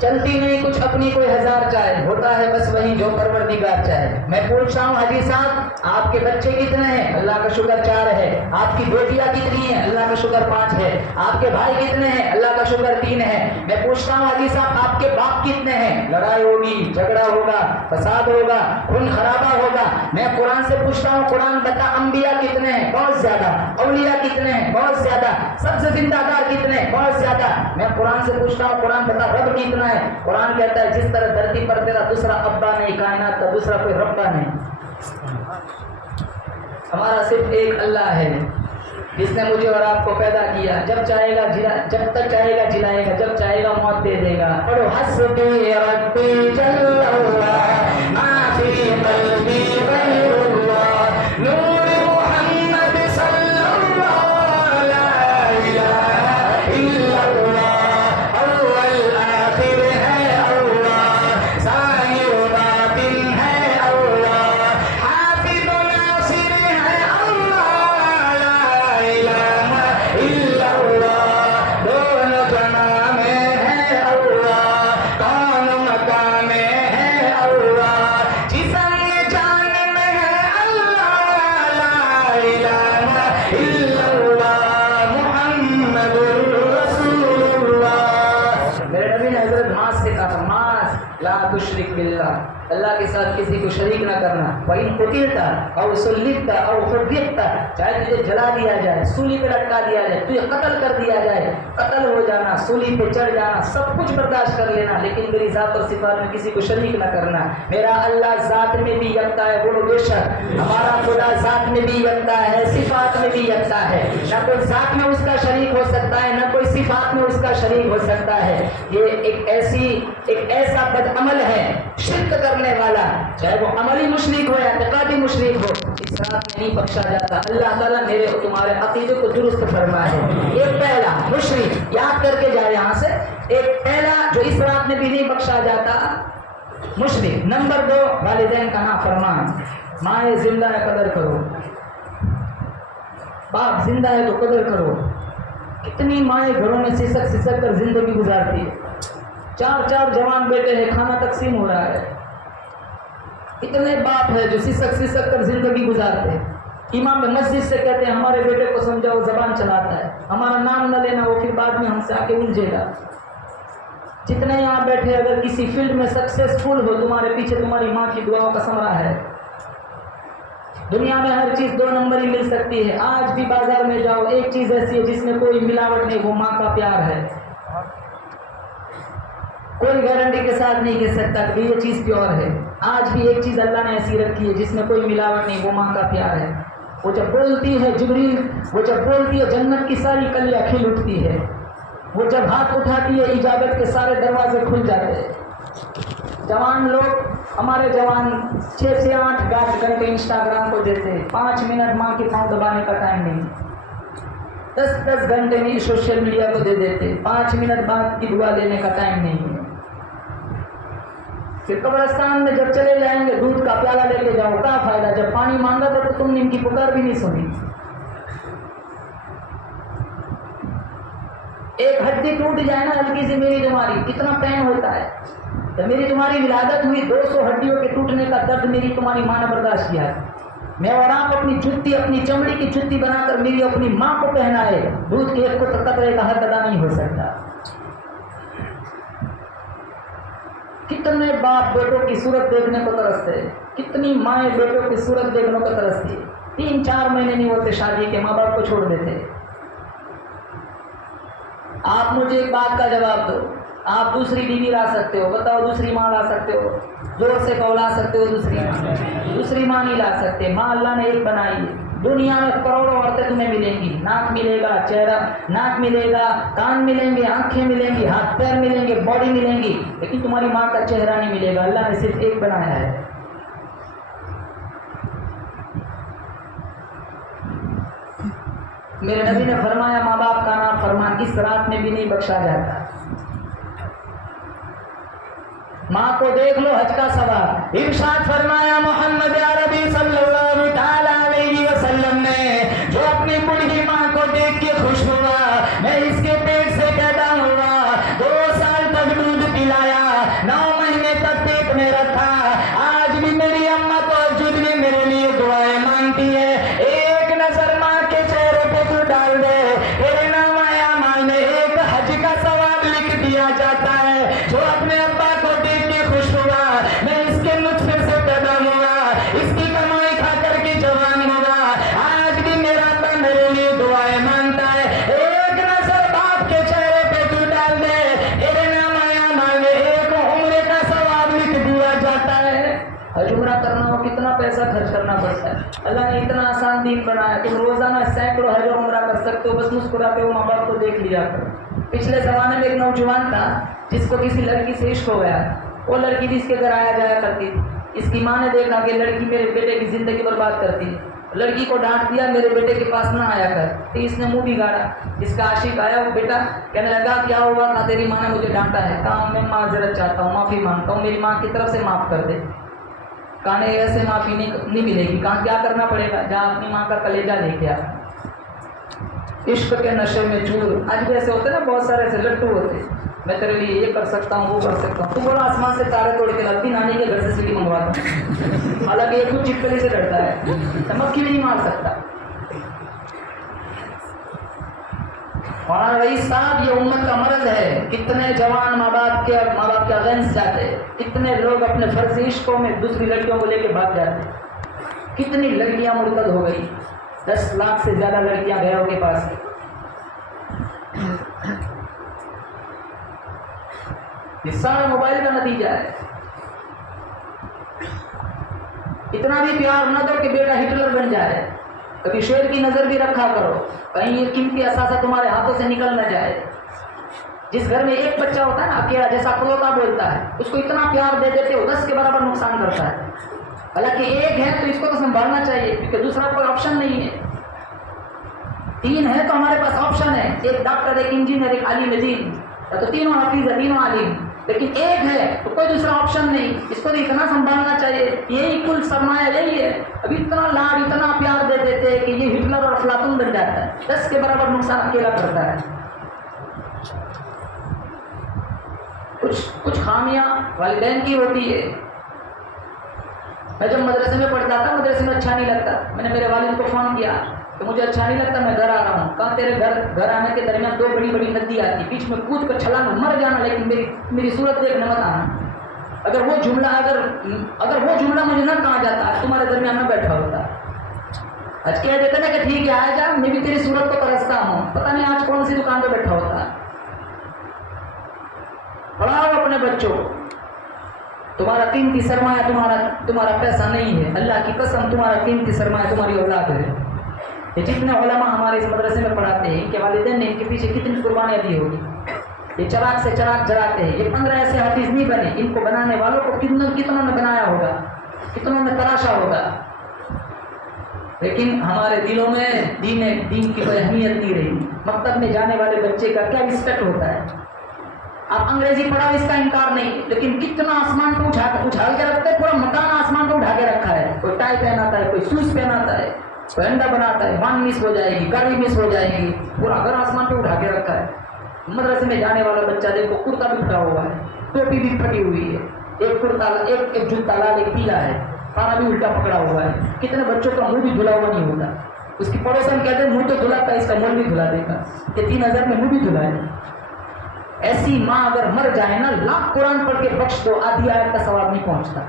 चलती नहीं कुछ अपनी कोई हजार चाहे, होता है बस वही जो परवरदिगार चाहे। मैं पूछ रहा हूँ हाजी साहब, आपके बच्चे कितने हैं? अल्लाह का शुक्र 4 है। आपकी बेटियां कितनी हैं? अल्लाह का शुक्र 5 है। आपके भाई कितने हैं? अल्लाह का शुक्र 3 है। मैं पूछता हूँ हाजी साहब, आपके बाप कितने हैं? लड़ाई होगी, झगड़ा होगा, फसाद होगा, खून खराबा होगा। मैं कुरान से पूछता हूँ, कुरान बता अंबिया कितने हैं? बहुत ज्यादा। औलिया कितने हैं? बहुत ज्यादा। सबसे जिंदादार कितने? बहुत ज्यादा। मैं कुरान से पूछता हूँ, कुरान बता रब कितना है? कुरान कहता है जिस तरह धरती पर तेरा दूसरा अब्बा नहीं, कायनात का दूसरा कोई रब्बा नहीं। हमारा सिर्फ एक अल्लाह है जिसने मुझे और आपको पैदा किया। जब चाहेगा जब तक चाहेगा जिलाएगा, जब चाहेगा मौत दे देगा। पढ़ो हस्बी रब्बी जल्लल्लाह मा फी क़ल्बी गैरुल्लाह नूर मुहम्मद सल्लल्लाहु ला इलाहा इल्लल्लाह अव्वल आखिर है अल्लाह, ज़ाहिर बातिन है अल्लाह, हाफिज़ नासिर है अल्लाह, ला इलाहा इल्लल्लाह। दोनों जना में है अल्लाह, कौन मकान में है अल्लाह, जिस्म जान में है अल्लाह, ला इलाहा इल्लल्लाह मुहम्मदुर रसूलुल्लाह। मेरे नबी ने हज़रत मास से कहा, मास ला तुश्रिक बिल्लाह, اللہ کے ساتھ کسی کو شریک نہ کرنا. وَإِن قُتِلْتَ أَوْ سُلِّبْتَ أَوْ حُرِّقْتَ, چاہے تجھے جلا دیا جائے, سولی پہ لٹکا دیا جائے, تجھے قتل کر دیا جائے, قتل ہو جانا, سولی پہ چڑھ جانا, سب کچھ برداشت کر لینا, لیکن میری ذات اور صفات میں کسی کو شریک نہ کرنا. میرا اللہ ذات میں بھی یکتا ہے, بولو بے شک. ہمارا خدا ذات میں بھی یکتا ہے, صفات میں بھی یکتا ہے. نہ کوئی ذات میں اس کا شریک ہو سکتا ہے, نہ کوئی صفات میں اس کا شریک ہو سکتا ہے. یہ ایک ایسا بد عمل ہے, شرک کرنے والا, چاہے وہ عملی مشرک ہو یا اعتقادی مشرک ہو, اس رات میں نہیں بخشا جاتا. اللہ تعالیٰ میرے اور تمہارے عقیدے کو درست فرمائے. ایک پہلا مشرک یاد کر کے جائے یہاں سے, ایک پہلا جو اس رات میں بھی نہیں بخشا جاتا مشرک. نمبر 2, والدین کا نافرمان. ماں زندہ ہے قدر کرو, باپ زندہ ہے تو قدر کرو. کتنی مائیں گھروں میں سسک کر زندگی گزارتی ہے. 4 جوان بیٹے ہیں, کھانا تقسیم ہو رہا ہے. اتنے باپ ہے جو سسک کر زندگی گزارتے ہیں. امام مسجد سے کہتے ہیں ہمارے بیٹے کو سمجھاؤ, زبان چلاتا ہے, ہمارا نام نہ لینا, وہ پھر بعد میں ہم سے آ کے الجھے گا. جتنے یہاں بیٹھے اگر کسی فیلڈ میں سکسیسفل ہو, تمہارے پیچھے تمہاری ماں کی دعاؤں کا ثمرہ ہے. دنیا میں ہر چیز 2 نمبر ہی مل سکتی ہے. آج بھی بازار میں جاؤ, ایک چیز ایسی ہے جس میں کوئی ملاوٹ نہیں, وہ ماں کا پیار ہے. کوئی گارنٹی کے ساتھ نہیں کہہ سکتا کہ یہ چیز پیور ہے. آج بھی ایک چیز اللہ نے ایسی رکھی ہے جس میں کوئی ملاوٹ نہیں, وہ ماں کا پیار ہے. وہ جب بولتی ہے جبریل, وہ جب بولتی ہے جنت کی ساری کلیاں کھل اٹھتی ہے. وہ جب ہاتھ اٹھاتی ہے اجابت کے سارے دروازے کھل جاتے ہیں. جوان لوگ, ہمارے جوان 6 سے 8 گھنٹے انسٹاگرام کو دیتے ہیں, 5 منٹ ماں کی پاؤں دبانے کا ٹائم نہیں. 10 گھنٹے میں سوشل میڈیا کو دے دیتے, 5 منٹ بعد کی دعا لینے کا ٹائم نہیں ہے. پھر قبرستان میں جب چلے جائیں گے, دودھ کا پیالہ لے کے جاؤ, کیا فائدہ, جب پانی مانگا تھا تو تم نے ان کی پکار بھی نہیں سنی. ایک ہڈی ٹوٹ جائے نا ہلکی سی, میری تمہاری کتنا پین ہوتا ہے. جب میری تمہاری ولادت ہوئی, 200 ہڈیوں کے ٹوٹنے کا درد میری تمہاری ماں نے برداشت کیا. میں اور آپ اپنی جُتی, اپنی چمڑی کی جُتی بنا کر میری اپنی ماں کو پہنائے, دودھ کے ایک قطرے کا حق ادا نہیں ہو سکتا. کتنے باپ بیٹوں کی صورت دیکھنے کو ترستے, کتنی مائیں بیٹوں کی صورت دیکھنے کو ترستی. 3-4 مہینے نہیں ہوتے شادی کے, ماں باپ کو چھوڑ دیتے. آپ مجھے ایک بات کا جواب دو, آپ دوسری بیوی لا سکتے ہو, بتاؤ دوسری ماں لا سکتے ہو؟ زور سے کہو لا سکتے ہو دوسری ماں نہیں لا سکتے. ماں اللہ نے ایک بنائی ہے. دنیا میں کروڑوں عورتیں تمہیں ملیں گی, ناک ملے گا, چہرہ ناک ملے گا, کان ملیں گے, آنکھیں ملیں گی, ہاتھ پیر ملیں گے, باڈی ملیں گی, لیکن تمہاری ماں کا چہرہ نہیں ملے گا. اللہ نے صرف ایک بنایا ہے. میرے نبی نے فرمایا ماں باپ کا نافرمان اس رات میں بھی نہیں بخشا جاتا. ماں کو دیکھ لو, حج کا ثواب. ارشاد فرمایا محمد عربی صلی اللہ تعالی علیہ وسلم نے, جو اپنی بڑھی ماں کو دیکھ کے خوش ہوا, میں اس کے پیٹ سے پیدا ہوا, 2 سال تک دودھ پلایا, 9 مہینے تک پیٹ میں رکھا, آج بھی میری اماں تو تہجد میں میرے لیے دعائیں مانگتی ہے. ایک نظر ماں کے چہرے پہ تو ڈال دے, تیرے نام آیا ماں میں ایک حج کا ثواب لکھ دیا جاتا ہے. جو اپنے ابا کو دیکھ کے خوش ہوا, میں اس کے نطفے سے پیدا ہوا, اس کی کمائی کھا کر کے جوان ہوا, آج بھی میرا ابا میرے لیے دعائیں مانگتا ہے. ایک نظر باپ کے چہرے پہ تو ڈال دے, تیرے نام آیا ماں میں ایک عمرے کا ثواب لکھ دیا جاتا ہے. حج عمرہ کرنا ہو کتنا پیسہ خرچ کرنا پڑتا ہے. اللہ نے اتنا آسان دین بنایا, تم روزانہ سینکڑوں حج و عمرہ کر سکتے ہو, بس مسکراتے ہو ماں باپ کو دیکھ لیا کرو. پچھلے زمانے میں ایک نوجوان تھا جس کو کسی لڑکی سے عشق ہو گیا. وہ لڑکی جس کے گھر آیا جایا کرتی تھی. اس کی ماں نے دیکھا کہ لڑکی میرے بیٹے کی زندگی برباد کرتی ہے. لڑکی کو ڈانٹ دیا, میرے بیٹے کے پاس نہ آیا کر. تو اس نے منہ بگاڑا. اس کا عاشق آیا, وہ بیٹا کہنے لگا کیا ہوا تھا, تیری ماں نے مجھے ڈانٹا ہے. کہا میں معذرت چاہتا ہوں, معافی مانگتا ہوں, میری ماں کی طرف سے معاف کر دے. کہنے ایسے معافی نہیں ملے گی. کہاں کیا کرنا پڑے گا, جہاں اپنی ماں کا کلیجہ لے کے آ. عشق کے نشے میں چور. آج بھی ایسے ہوتے نا, بہت سارے ایسے لٹو ہوتے, میں تیرے لیے یہ کر سکتا ہوں, وہ کر سکتا ہوں. تو بولا آسمان سے تارے توڑ کے لگتی, نانی کے گھر سے سیڑھی منگواتا ہوں. حالانکہ یہ خود چپکلی سے ڈرتا ہے, مکھی نہیں مار سکتا. مولانا رئیس صاحب یہ امت کا مرض ہے. کتنے جوان ماں باپ کے اگینسٹ جاتے, کتنے لوگ اپنے فرضی عشقوں میں دوسری لڑکیوں کو لے کے بھاگ جاتے. کتنی لڑکیاں مرتد ہو گئی, 10 لاکھ سے زیادہ لڑکیاں گھروں کے پاس. یہ سارا موبائل کا نتیجہ ہے. اتنا بھی پیار نہ دو کہ بیٹا ہٹلر بن جائے. کبھی شیر کی نظر بھی رکھا کرو, کہیں یہ قیمتی اثاثہ تمہارے ہاتھوں سے نکل نہ جائے. جس گھر میں ایک بچہ ہوتا ہے نا اکیلا, جیسا کلوتا بولتا ہے, اس کو اتنا پیار دے دیتے ہو 10 کے برابر نقصان کرتا ہے. حالانکہ ایک ہے تو اس کو تو سنبھالنا چاہیے, کیونکہ دوسرا کوئی آپشن نہیں ہے. 3 ہے تو ہمارے پاس آپشن ہے, ایک ڈاکٹر, ایک انجینئر, ایک عالم دین, تو تینوں حافظ ہے, تینوں عالم. لیکن ایک ہے تو کوئی دوسرا آپشن نہیں, اس کو تو اتنا سنبھالنا چاہیے. یہی کل سرمایہ یہی ہے. اب اتنا لاڈ, اتنا پیار دے دیتے ہیں کہ یہ ہٹلر اور افلاطون بن جاتا ہے, 10 کے برابر نقصان اکیلا کرتا ہے. کچھ خامیاں والدین کی ہوتی ہے. میں جب مدرسے میں پڑھتا تھا, مدرسے میں اچھا نہیں لگتا, میں نے میرے والد کو فون کیا کہ مجھے اچھا نہیں لگتا, میں گھر آ رہا ہوں. کہا تیرے گھر آنے کے درمیان 2 بڑی بڑی ندی آتی, بیچ میں کود کر چھلانگ مر جانا, لیکن میری صورت دیکھنے مت آنا. اگر وہ جملہ مجھے نہ کہا جاتا, تمہارے درمیان میں بیٹھا ہوتا. آج کہہ دیتے نا کہ ٹھیک ہے آ جا, میں بھی تیری صورت کو ترستا ہوں. پتہ نہیں آج کون سی دکان پہ بیٹھا ہوتا. پڑھاؤ اپنے بچوں کو. تمہارا قیمتی سرمایہ تمہارا پیسہ نہیں ہے. اللہ کی قسم تمہارا قیمتی سرمایہ تمہاری اولاد ہے. یہ جتنے علماء ہمارے اس مدرسے میں پڑھاتے ہیں, ان کے والدین نے ان کے پیچھے کتنی قربانیاں دی ہوگی. یہ چراغ سے چراغ جلاتے ہیں. یہ 15 ایسے حافظ نہیں بنے, ان کو بنانے والوں کو کتنوں نے بنایا ہوگا, کتنوں نے تراشا ہوگا. لیکن ہمارے دلوں میں دین کی کوئی اہمیت نہیں رہی. مکتب میں جانے والے بچے کا کیا رسپیکٹ ہوتا ہے. آپ انگریزی پڑھاؤ, اس کا انکار نہیں, لیکن کتنا آسمان کو اچھال کے رکھتے ہیں. پورا مکان آسمان کو اٹھا کے رکھا ہے. کوئی ٹائی پہناتا ہے, کوئی شوز پہناتا ہے, کوئی انڈا بناتا ہے, وان مس ہو جائے گی, گاڑی مس ہو جائے گی, پورا گھر آسمان پہ اٹھا کے رکھا ہے. مدرسے میں جانے والا بچہ دیکھو, کرتا بھی پھٹا ہوا ہے, ٹوپی بھی پھٹی ہوئی ہے, ایک کرتا ایک جوتا لال, ایک پیلا ہے, پارا بھی الٹا پکڑا ہوا ہے. کتنے بچوں کا منہ بھی دھلا ہوا نہیں ہوتا. اس کی پڑوسن کہتے ہیں منہ تو دھلاتا ہے, اس کا منہ بھی دھلا دے گا. یہ 3000 میں منہ بھی دھلا ہے. ایسی ماں اگر مر جائے نا, لاکھ قرآن پڑھ کے بخش دو, آدھی آیت کا ثواب نہیں پہنچتا.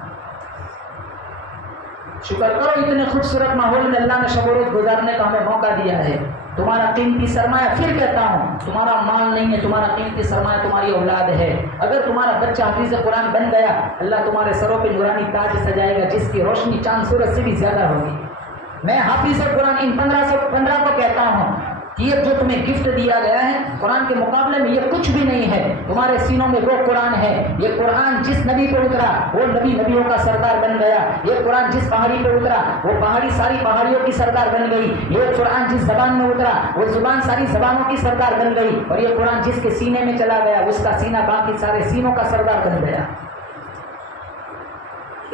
شکر کرو اتنے خوبصورت ماحول میں اللہ نے شب و روز گزارنے کا ہمیں موقع دیا ہے. تمہارا قیمتی سرمایہ, پھر کہتا ہوں, تمہارا مال نہیں ہے, تمہارا قیمتی سرمایہ تمہاری اولاد ہے. اگر تمہارا بچہ حافظ قرآن بن گیا, اللہ تمہارے سروں پہ نورانی تاج سجائے گا, جس کی روشنی چاند سورج سے بھی زیادہ ہوگی. میں حافظ قرآن ان 15 کو کہتا ہوں کہ یہ جو تمہیں گفٹ دیا گیا ہے قرآن کے مقابلے میں یہ کچھ بھی نہیں ہے. تمہارے سینوں میں وہ قرآن ہے. یہ قرآن جس نبی پہ اترا وہ نبیوں کا سردار بن گیا. یہ قرآن جس پہاڑی پہ اترا وہ پہاڑی ساری پہاڑیوں کی سردار بن گئی. یہ قرآن جس زبان میں اترا وہ زبان ساری زبانوں کی سردار بن گئی. اور یہ قرآن جس کے سینے میں چلا گیا اس کا سینہ باقی سارے سینوں کا سردار بن گیا.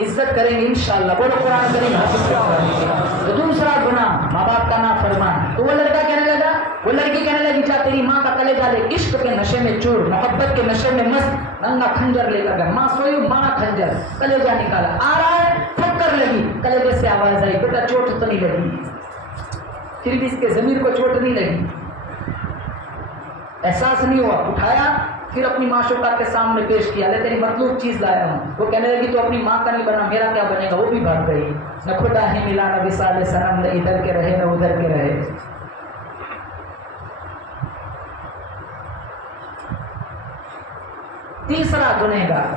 عزت کریں گے انشاءاللہ. بولو قرآن کریم حافظ. تو دوسرا گناہ ماں باپ کا نافرمان. تو وہ لڑکا کہنے لگا, وہ لڑکی کہنے لگی جا تیری ماں کا کلیجہ لے, عشق کے نشے میں چور, محبت کے نشے میں مست, ننگا کھنجر لے کر گیا. ماں سوئی, ماں کھنجر, کلیجہ نکالا, آ رہا ہے, ٹھکر لگی, کلیجے سے آواز آئی, بیٹا چوٹ تو نہیں لگی. پھر بھی اس کے ضمیر کو چوٹ نہیں لگی, احساس نہیں ہوا. اٹھایا, پھر اپنی معشوقہ کے سامنے پیش کیا, لے تیری مطلوب چیز لایا ہوں. وہ کہنے لگی تو اپنی ماں کا نہیں بنا, میرا کیا بنے گا. وہ بھی بھاگ گئی. نہ خدا ہی ملا نہ وصال صنم, نہ ادھر کے رہے نہ ادھر کے رہے. تیسرا گنہگار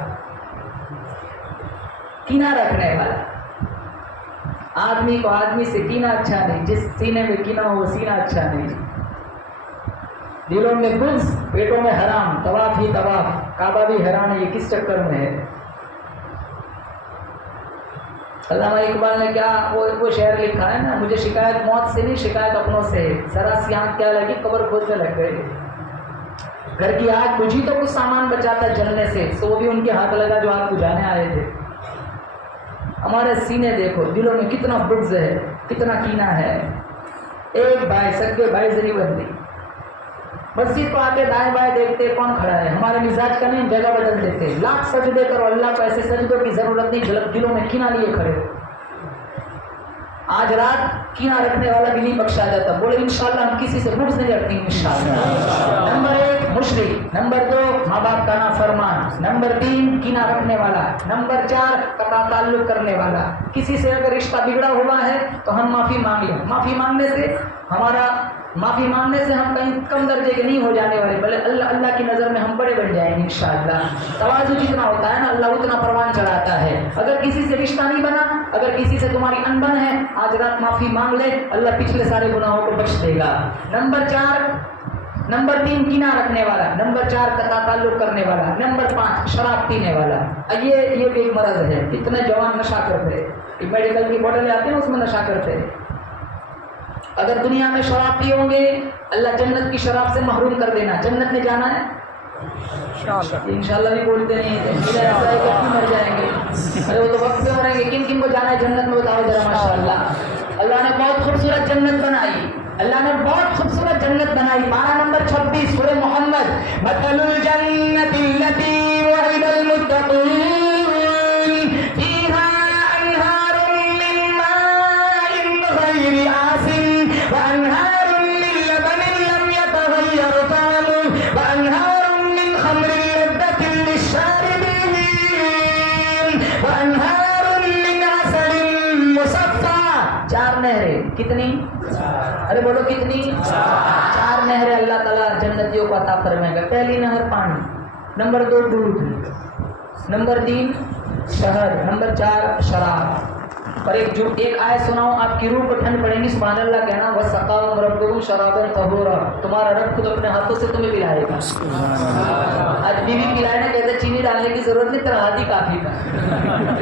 کینہ رکھنے والا. آدمی کو آدمی سے کینہ اچھا نہیں, جس سینے میں کینہ ہو وہ سینہ اچھا نہیں. دلوں میں بغض, پیٹوں میں حرام, طواف ہی طواف, کعبہ بھی حیران ہے یہ کس چکر میں ہے. علامہ اقبال نے کیا وہ شعر لکھا ہے نا, مجھے شکایت موت سے نہیں شکایت اپنوں سے, ذرا سی آنکھ کیا لگی قبر کھودنے لگ گئے. گھر کی آگ بجھی تو کچھ سامان بچا تھا جلنے سے, تو وہ بھی ان کے ہاتھ لگا جو آگ بجھانے آئے تھے. ہمارے سینے دیکھو, دلوں میں کتنا بغض ہے, کتنا کینہ ہے. ایک بھائی سگے بھائی ذریعہ بندی, مسجد کو آتے دائیں بائیں دیکھتے کون کھڑا ہے, ہمارے مزاج کا نہیں, جگہ بدل دیتے. لاکھ سجدے کرو اللہ کو, ایسے سجدوں کی ضرورت نہیں, دلوں میں کینہ لیے کھڑے ہو. آج رات کینہ رکھنے والا بھی نہیں بخشا جاتا. بولے انشاءاللہ ہم کسی سے بغض نہیں رکھیں گے انشاءاللہ. نمبر 1 مشرک، نمبر 2 ماں باپ کا نافرمان، نمبر 3 کینہ رکھنے والا، نمبر 4 قطع تعلق کرنے والا. کسی سے اگر رشتہ بگڑا ہوا ہے تو ہم معافی مانگ لیں. معافی مانگنے سے ہم کہیں کم درجے کے نہیں ہو جانے والے، بلکہ اللہ کی نظر میں ہم بڑے بن جائیں گے انشاءاللہ. تواضع جتنا ہوتا ہے نا اللہ اتنا پروان چڑھاتا ہے. اگر کسی سے رشتہ نہیں بنا، اگر کسی سے تمہاری انبن ہے، آج رات معافی مانگ لے، اللہ پچھلے سارے گناہوں کو بخش دے گا. نمبر 3 کینہ رکھنے والا، نمبر 4 قطع تعلق کرنے والا، نمبر 5 شراب پینے والا. یہ بھی ایک مرض ہے. اتنے جوان نشہ کرتے ہیں، میڈیکل کی بوتلیں آتی ہیں اس میں نشہ کرتے ہیں. اگر دنیا میں شراب پیو گے اللہ جنت کی شراب سے محروم کر دینا. جنت میں جانا ہے انشاءاللہ بھی بولتے نہیں ہیں، ایسا ہے کہ مر جائیں گے. ارے وہ تو وقت پہ مریں گے. کن کو جانا ہے جنت میں بتاؤ ذرا. ماشاءاللہ اللہ نے بہت خوبصورت جنت بنائی. اللہ نے بہت خوبصورت جنت بنائی. پارہ نمبر 26 سورہ محمد. مثل الجنت التي وعد المتقون فيها انهار من ماء غير آسن وانهار من لبن لم يتغير طعمه وانهار من خمر لذة للشاربين وانهار من عسل مصفى. 4 نہریں. کتنی؟ ارے بولو کتنی؟ 4 نہریں اللہ تعالیٰ جنتیوں کو عطا فرمائے گا. پہلی نہر پانی، نمبر 2 دودھ، نمبر 3 شہد، نمبر 4 شراب. اور ایک آیت سناؤں آپ کی روح کو ٹھنڈ پڑے گی. سبحان اللہ کہنا. وَسَقَاهُمْ رَبُّهُمْ شَرَابًا طَهُورًا. تمہارا رب خود اپنے ہاتھوں سے تمہیں پلائے گا. آج بیوی پلائے نا کہتے چینی ڈالنے کی ضرورت نہیں، تیرا ہاتھ ہی کافی کا.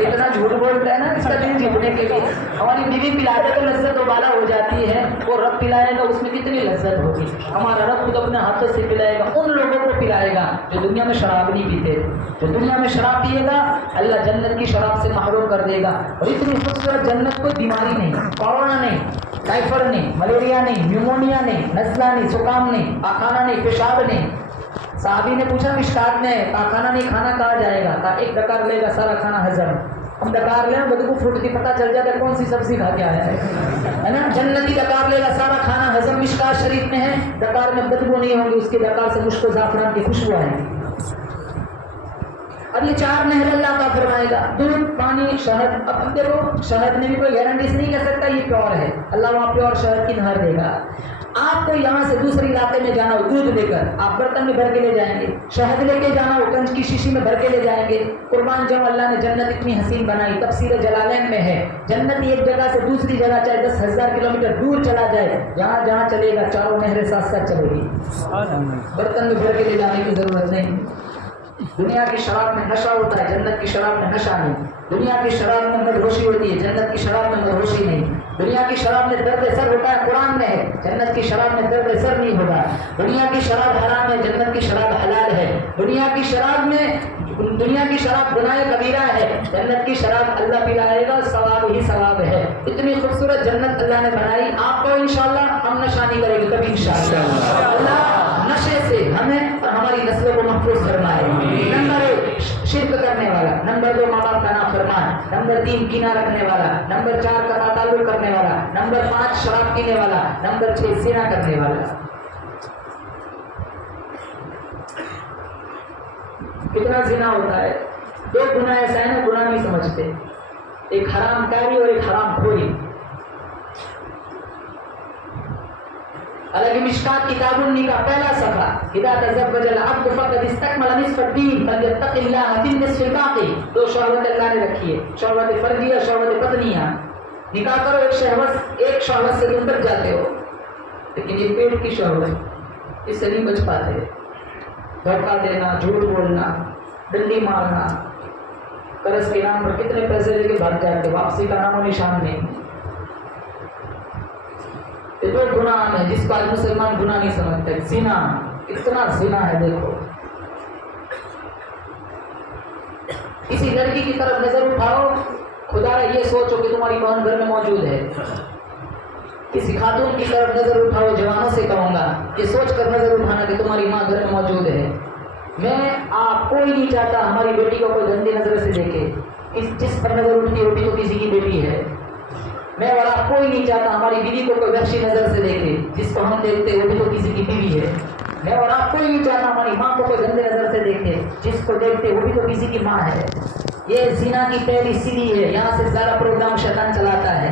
اتنا جھوٹ بولتا ہے نا اس کا دل جیتنے کے لیے. ہماری بیوی پلائے تو لذت دوبارہ ہو جاتی ہے، وہ رب پلائے گا اس میں کتنی لذت ہوگی. ہمارا رب خود اپنے ہاتھوں سے پلائے گا. ان لوگوں کو پلائے گا جو دنیا میں شراب نہیں پیتے. جو دنیا میں شراب پیے گا اللہ جنت کی شراب سے محروم کر دے گا. اور اتنی خوبصورت جنت کوئی بیماری نہیں، کورونا نہیں، ٹائیفائڈ نہیں، ملیریا نہیں، نیمونیا نہیں، نزلہ نہیں، زکام نہیں، پاخانہ نہیں، پیشاب نہیں. صحابی نے پوچھا مشکات میں پاخانہ نہیں کھانا کہا جائے گا؟ کہا ایک ڈکار لے گا سارا کھانا ہضم. ہم ڈکار لیں بدبو پھوٹتی پتہ چل جاتا ہے کون سی سبزی کھا کے آیا ہے نا. جنتی ڈکار لے گا سارا کھانا ہضم. مشکات شریف میں ہے ڈکار میں بدبو نہیں ہوگی، اس کے ڈکار سے مشک و زعفران کی خوشبو آئے گی. اب یہ 4 نہر اللہ کا فرمائے گا. دودھ، پانی، شہد. اب ہم دیکھو شہد میں بھی کوئی گارنٹی سے نہیں کہہ سکتا یہ پیور ہے. اللہ وہاں پیور شہد کی نہر دے گا. آپ کو یہاں سے دوسرے علاقے میں جانا ہو دودھ لے کر آپ برتن میں بھر کے لے جائیں گے. شہد لے کے جانا ہو کنچ کی شیشی میں بھر کے لے جائیں گے. قربان جاؤں اللہ نے جنت اتنی حسین بنائی. تفسیر جلالین میں ہے جنت ایک جگہ سے دوسری جگہ چاہے 10,000 کلومیٹر دور چلا جائے، جہاں جہاں چلے گا چاروں نہریں ساتھ ساتھ چلے گی. برتن میں بھر کے لے جانے کی ضرورت نہیں. دنیا کی شراب میں نشہ ہوتا ہے، جنت کی شراب میں نشہ نہیں. دنیا کی شراب میں مدہوشی ہوتی ہے، جنت کی شراب میں مدہوشی نہیں. دنیا کی شراب میں درد سر ہوتا ہے، قرآن میں ہے. جنت کی شراب میں درد سر نہیں ہوگا. دنیا کی شراب حرام ہے، جنت کی شراب حلال ہے. دنیا کی شراب گناہ کبیرہ ہے، جنت کی شراب اللہ پلائے گا، ثواب ہی ثواب ہے. اتنی خوبصورت جنت اللہ نے بنائی. آپ کو انشاءاللہ ہم نشہ نہیں کریں گے کبھی انشاءاللہ. اللہ نشے سے ہمیں اور ہماری نسلوں کو محفوظ فرمائے. نمبر 1 شرک کرنے والا، نمبر 2 ماں باپ کا نافرمان، نمبر 3 کینہ رکھنے والا، نمبر 4 قطع تعلق کرنے والا، نمبر 5 شراب پینے والا، نمبر 6 زنا کرنے والا. کتنا زنا ہوتا ہے. 2 گناہ ایسا ہے نا گناہ نہیں سمجھتے، ایک حرام کاری اور ایک حرام خوری. حالانکہ مشکات کتاب النکاح کا پہلا صفحہ اذا تزوج العبد فقد استكمل نصف الدين فليتق الله في النصف الباقي. 2 شہوت اللہ نے رکھی ہے، شہوت فرجی اور شہوت بدنیہ. نکاح کرو ایک شہوت سے تم بچ جاتے ہو، لیکن یہ پیٹ کی شہوت اس سے نہیں بچ پاتے. دھوکہ دینا، جھوٹ بولنا، ڈنڈی مارنا، قرض کے نام پر کتنے پیسے لے کے بھاگ جاتے، واپسی کا نام و نشان نہیں. یہ 2 گناہ ہیں جس کو آج مسلمان گناہ نہیں سمجھتے. زنا، اتنا زنا ہے. دیکھو کسی لڑکی کی طرف نظر اٹھاؤ، خدا یہ سوچو کہ تمہاری بہن گھر میں موجود ہے. کسی خاتون کی طرف نظر اٹھاؤ، جوانوں سے کہوں گا یہ سوچ کر نظر اٹھانا کہ تمہاری ماں گھر میں موجود ہے. میں آپ کوئی نہیں چاہتا ہماری بیٹی کو کوئی گندی نظر سے دیکھے. جس پر نظر اٹھتی ہوتی تو کسی کی بیٹی ہے. میں اور آپ کوئی को कोई वहशी नजर से देखे, जिसको हम देखते वो भी तो किसी की बीवी है। मैं और आप कोई भी चाहता हमारी माँ को कोई गंदे नजर से देखे, जिसको देखते वो भी तो किसी की माँ है। ये जिना की पहली सीढ़ी है, यहाँ से सारा प्रोग्राम शैतान चलाता है।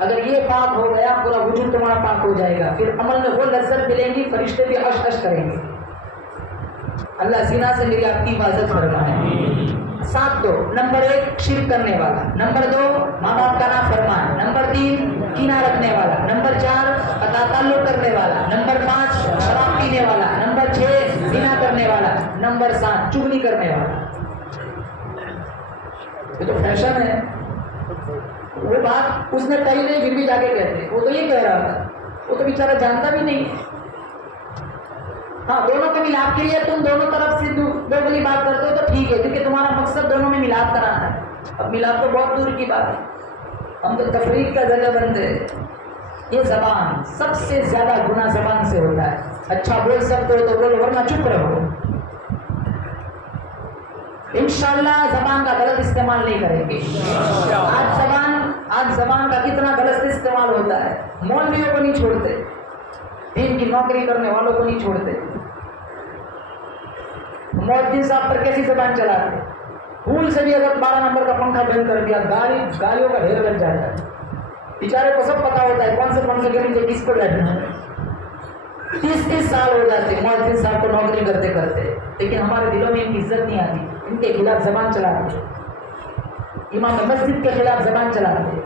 अगर ये पाक हो गया पूरा वजूद तुम्हारा पाक हो जाएगा, फिर अमल में वो लज्जत मिलेंगी, फरिश्ते भी अश अश करेंगे। अल्लाह जिना से मेरी आपकी हिफाजत फरमाए। 7 2 नंबर 1 शिर्क करने वाला, नंबर 2 माँ बाप का नाफरमान, नंबर 3 कीना रखने वाला, नंबर 4 ताल्लुक करने वाला, नंबर 5 शराब पीने वाला, नंबर 6 जिना करने वाला, नंबर 7 चुगली करने वाला। ये तो फैशन है। वो बात उसने कही नहीं, फिर भी जाके कहते वो तो ये कह रहा था, वो तो बेचारा जानता भी नहीं। हाँ, दोनों के मिलाप के लिए तुम दोनों तरफ से दोगली बात करते हो तो ठीक है, क्योंकि तुम्हारा मकसद दोनों में मिलाप कराना है। अब मिलाप तो बहुत दूर की बात है, हम तो तफरीक का जगह बनते हैं। ये जबान सबसे ज्यादा गुनाह जबान से होता है। अच्छा बोल सकते हो तो बोलो, वरना चुप रहो। इंशाअल्लाह जबान का गलत इस्तेमाल नहीं करेंगे। आज जबान का कितना गलत इस्तेमाल होता है। मौलवियों को नहीं छोड़ते, दीन की नौकरी करने वालों को नहीं छोड़ते। मुअज्जिन साहब पर कैसी जबान चलाते, भूल से भी अगर 12 नंबर का पंखा बंद कर दिया, गालियों का ढेर लग जाता है। बेचारे को सब पता होता है कौन से पंखे के नीचे किसको बैठना है। 30-30 साल हो जाते मुअज्जिन साहब को नौकरी करते करते, लेकिन हमारे दिलों में इनकी इज्जत नहीं आती। इनके खिलाफ जबान चलाते, इमाम मस्जिद के खिलाफ जबान चलाते।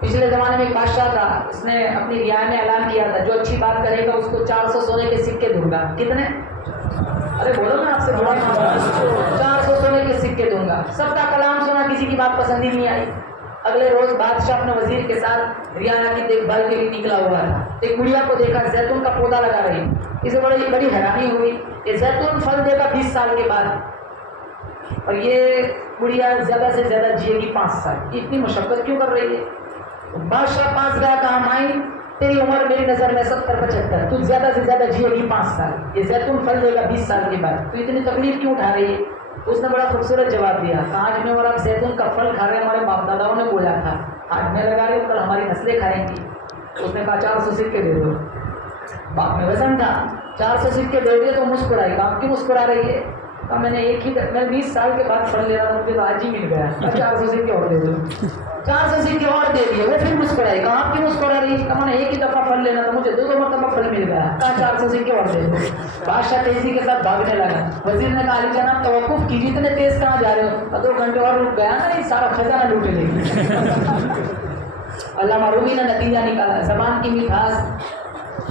पिछले जमाने में एक बादशाह था, उसने अपनी रियाय में ऐलान किया था जो अच्छी बात करेगा उसको 400 सोने के सिक्के दूंगा। कितने? अरे बोलो ना, आपसे बुरा 400 सोने के सिक्के दूंगा। सबका कलाम सुना, किसी की बात पसंद ही नहीं आई। अगले रोज बादशाह अपने वजीर के साथ रियाया की देखभाल के लिए निकला हुआ था। एक गुड़िया को देखा जैतून का पौधा लगा रही, इसे बड़ी हैरानी हुई। ये जैतून फल देगा 20 साल के बाद, और ये गुड़िया ज्यादा से ज्यादा जिएगी 5 साल। इतनी मुशक्कत क्यों कर रही है? बादशाह पास गया, कहा माई तेरी उम्र मेरी नजर में 70-75, तू ज्यादा से ज्यादा जिएगी 5 साल, ये जैतून फल देगा 20 साल के बाद, तो इतनी तकलीफ क्यों उठा रही है? उसने बड़ा खूबसूरत जवाब दिया, आज मैं और आप जैतून का फल खा रहे हैं, हमारे बाप दादाओं ने बोला था आज मैं लगा रही हूँ कल हमारी नस्लें खाएंगी। उसने कहा 400 सिक्के दे दो। बाप में वजन था, 400 सिक्के दे दिए तो मुस्कुराई। आप क्यों मुस्कुरा रही है? कहा मैं 20 साल के बाद फल ले रहा हूँ, मुझे तो आज ही मिल गया, 400 सिक्के और दे दो। 400 सिक्के और दे दिए, वो फिर मुस्कुराई। कहा आप क्यों मुस्कुरा रही? कहा मैंने एक ही दफा फल लेना था, मुझे 2 मरतबा फल मिल गया। कहा 400 सिक्के और दे दो। बादशाह तेजी के साथ भागने लगा। वजीर ने कहा अली जनाब तवक्कुफ कीजिए, इतने तेज कहाँ जा रहे हो? 2 घंटे और रुक गया ना, ये सारा खजाना लूट लेगी। अल्लामा रूमी ने नतीजा निकाला, जबान की मिठास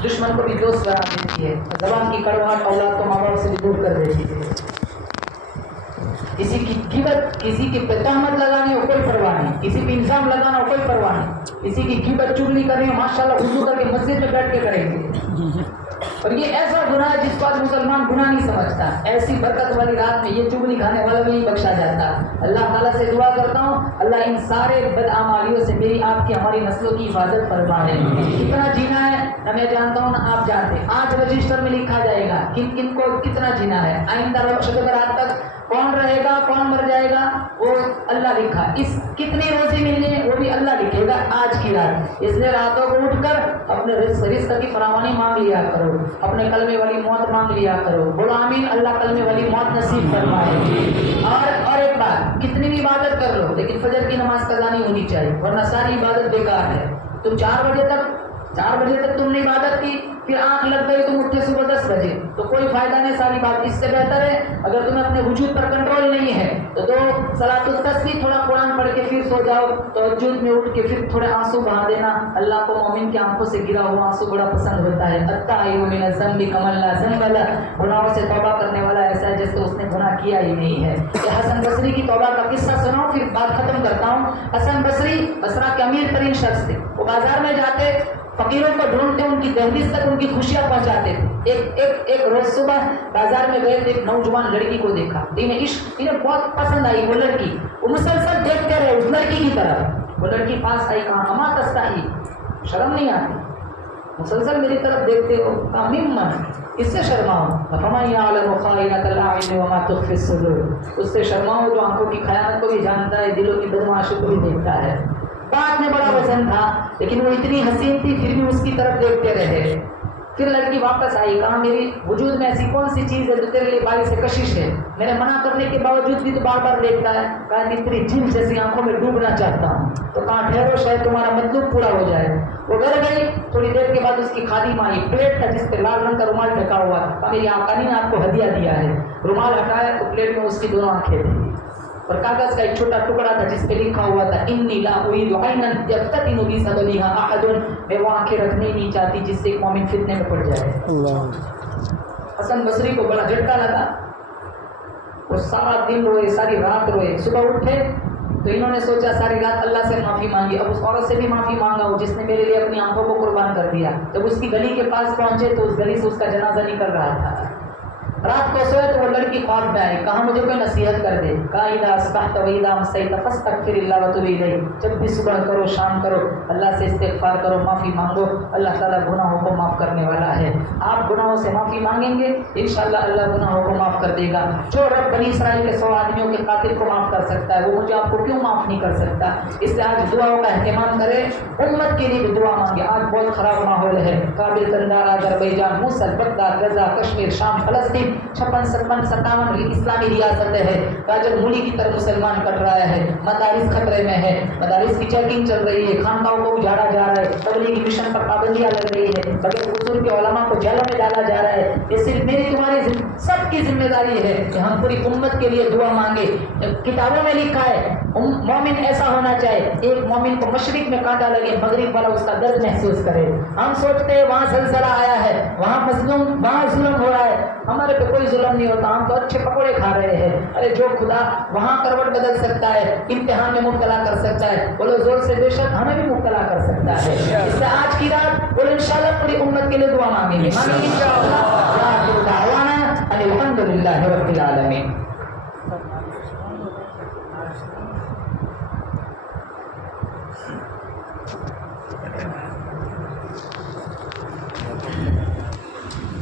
दुश्मन को भी दोस्त बना देती है, जबान की कड़वाहट औलाद को माँ बाप से भी दूर कर देती है। किसी की गिबत, किसी की तहमत लगानी हो कोई परवाह नहीं, किसी पे इल्जाम लगाना हो कोई परवाह नहीं, किसी की गिबत चुगली करनी हो माशाल्लाह वुज़ू करके मस्जिद में बैठ के करेंगे। और ये ऐसा गुनाह है जिसको आज मुसलमान गुनाह नहीं समझता। ऐसी बरकत वाली रात में ये चुगली खाने वाला भी नहीं बख्शा जाता। अल्लाह ताला से दुआ करता हूँ अल्लाह इन सारे बदआमालियों से मेरी आपकी हमारी नस्लों की हिफाजत फरमाए। कितना जीना है न मैं जानता हूँ न आप जानते। आज रजिस्टर में लिखा जाएगा किन किन को कितना जीना है। आइंदा शब रात तक कौन रहेगा कौन मर जाएगा वो अल्लाह लिखा। इस कितनी रोजी मिलनी है वो भी अल्लाह लिखेगा आज की रात। इसलिए रातों को उठकर अपने रिज़्क़ की फरावानी मांग लिया करो, अपने कलमे वाली मौत मांग लिया करो। बोलो आमीन। अल्लाह कलमे वाली मौत नसीब फरमाए। और एक बात, कितनी भी इबादत कर लो लेकिन फजर की नमाज कज़ा नहीं होनी चाहिए, वरना सारी इबादत बेकार है। तुम 4 बजे तक तुमने इबादत की, फिर आंख लग गई तुम उठे सुबह 10 बजे, तो कोई फायदा नहीं सारी बात। इससे बेहतर है अगर तुम्हें अपने वजूद पर कंट्रोल नहीं है तो 2 सलातुल तस्बीह थोड़ा कुरान पढ़ के फिर सो जाओ। तहज्जुद में उठ के फिर थोड़े आंसू बहा देना। अल्लाह को मोमिन की आंखों से गिरा हुआ आंसू बड़ा पसंद होता है। अत्ताइबु मिनज़ ज़ंबि कमन ला ज़ंब लह, गुनाहों से तौबा करने वाला ऐसा है जैसे उसने गुनाह किया ही नहीं है। ये हसन बसरी की तौबा का किस्सा सुनाओ फिर बात खत्म करता हूँ। हसन बसरी बसरा के अमीर तरीन शख्स थे। वो बाजार में जाते, फकीरों को ढूंढते, उनकी दहलीज तक उनकी खुशियां पहुंचाते थे। एक रोज सुबह बाजार में गए थे, एक नौजवान लड़की को देखा, इन्हें बहुत पसंद आई वो लड़की। वो मुसलसल देखते रहे उस लड़की की तरफ। वो लड़की पास आई, कहा अमा तस्ताही, शर्म नहीं आती, मुसलसल मेरी तरफ देखते हो? कहा मिम्मन, इससे शर्माओ। उससे शर्माओ जो आंखों की खयानत को भी जानता है, दिलों की बदमाशी को भी देखता है। बात में बड़ा वजन था, लेकिन वो इतनी हसीन थी फिर भी उसकी तरफ देखते रहे। फिर लड़की वापस आई, कहा मेरी वजूद में ऐसी कौन सी चीज है जो तेरे लिए बारी से कशिश है? मैंने मना करने के बावजूद भी तो बार बार देखता है। कहा कि तेरी झील जैसी आंखों में डूबना चाहता हूँ। तो कहा ठहरो, शायद तुम्हारा मतलब पूरा हो जाए। वो घर गई, थोड़ी देर के बाद उसकी खादिमा आई, प्लेट था जिस पे लाल रंग का रुमाल ढका हुआ था। कहा मेरी आकानी ने आपको हदिया दिया है। रुमाल हटाया तो प्लेट में उसकी दोनों आंखें थी और कागज का एक छोटा टुकड़ा था जिस पे लिखा हुआ था इन्नी ला उरीदु ऐनन यफ्ततिनु बि सदलिहा अहदुन, मैं वो आंखें रखनी ही नहीं चाहती जिससे एक मोमिन फितने में पड़ जाए। हसन बसरी को बड़ा झटका लगा, वो सारा दिन रोए, सारी रात रोए। सुबह उठे तो इन्होंने सोचा सारी रात अल्लाह से माफी मांगी, अब उस औरत से भी माफी मांगा हो जिसने मेरे लिए अपनी आंखों को कुर्बान कर दिया। जब उसकी गली के पास पहुंचे तो उस गली से उसका जनाजा निकल रहा था। रात को सोए तो वो लड़की ख्वाब में आई, कहा मुझे कोई नसीहत कर दे। कहा इदा अस्बहत व इदा अमसैत फस्तगफिरिल्लाह व तुब इलैहि, जब भी सुबह करो शाम करो अल्लाह से इस्तिगफार करो, माफ़ी मांगो, अल्लाह ताला गुनाहों को माफ़ करने वाला है। आप गुनाहों से माफ़ी मांगेंगे इंशाअल्लाह अल्लाह गुनाहों को माफ़ कर देगा। जो रब बनी इसराइल के 100 आदमियों के कातिल को माफ़ कर सकता है वो मुझे आपको क्यों माफ़ नहीं कर सकता? इसलिए आज दुआओं का एहतमाम करें, उम्मत के लिए भी दुआ मांगे। आज बहुत ख़राब माहौल है, काबिल, कंदार, अजरबैजान, मूसल, बगदाद, गजा, कश्मीर, शाम, फलस्तीन, 56, 57, 57 इस्लामी रियासतें हैं। गाजर मूली की तरह मुसलमान कट रहा है, मदारिस खतरे में है, मदारिस की चेकिंग चल रही है, खानकाहों को उजाड़ा जा रहा है, तबलीगी मिशन पर पाबंदियां लग रही है, बगैर उसूल के उलमा को जेलों में डाला जा रहा है। ये सिर्फ मेरी तुम्हारी सबकी जिम्मेदारी है कि हम पूरी उम्मत के लिए दुआ मांगे। किताबों में लिखा है मोमिन ऐसा होना चाहिए, एक मोमिन को मशरिक में कांटा लगे मगरिब वाला उसका दर्द महसूस करे। हम सोचते हैं वहाँ ज़लज़ला आया है, वहाँ मजलूम, वहाँ जुल्म हो रहा है, हमारे पे कोई जुल्म नहीं होता, हम तो अच्छे पकौड़े खा रहे हैं। अरे जो खुदा वहाँ करवट बदल सकता है, इम्तिहान में मुब्तला कर सकता है, बोलो जोर से बेशक हमें भी मुब्तला कर सकता है। इससे आज की रात बोलो इंशाअल्लाह पूरी उम्मत के लिए दुआ मांगेंगे इंशाअल्लाह। अल्हम्दुलिल्लाहि रब्बिल आलमीन।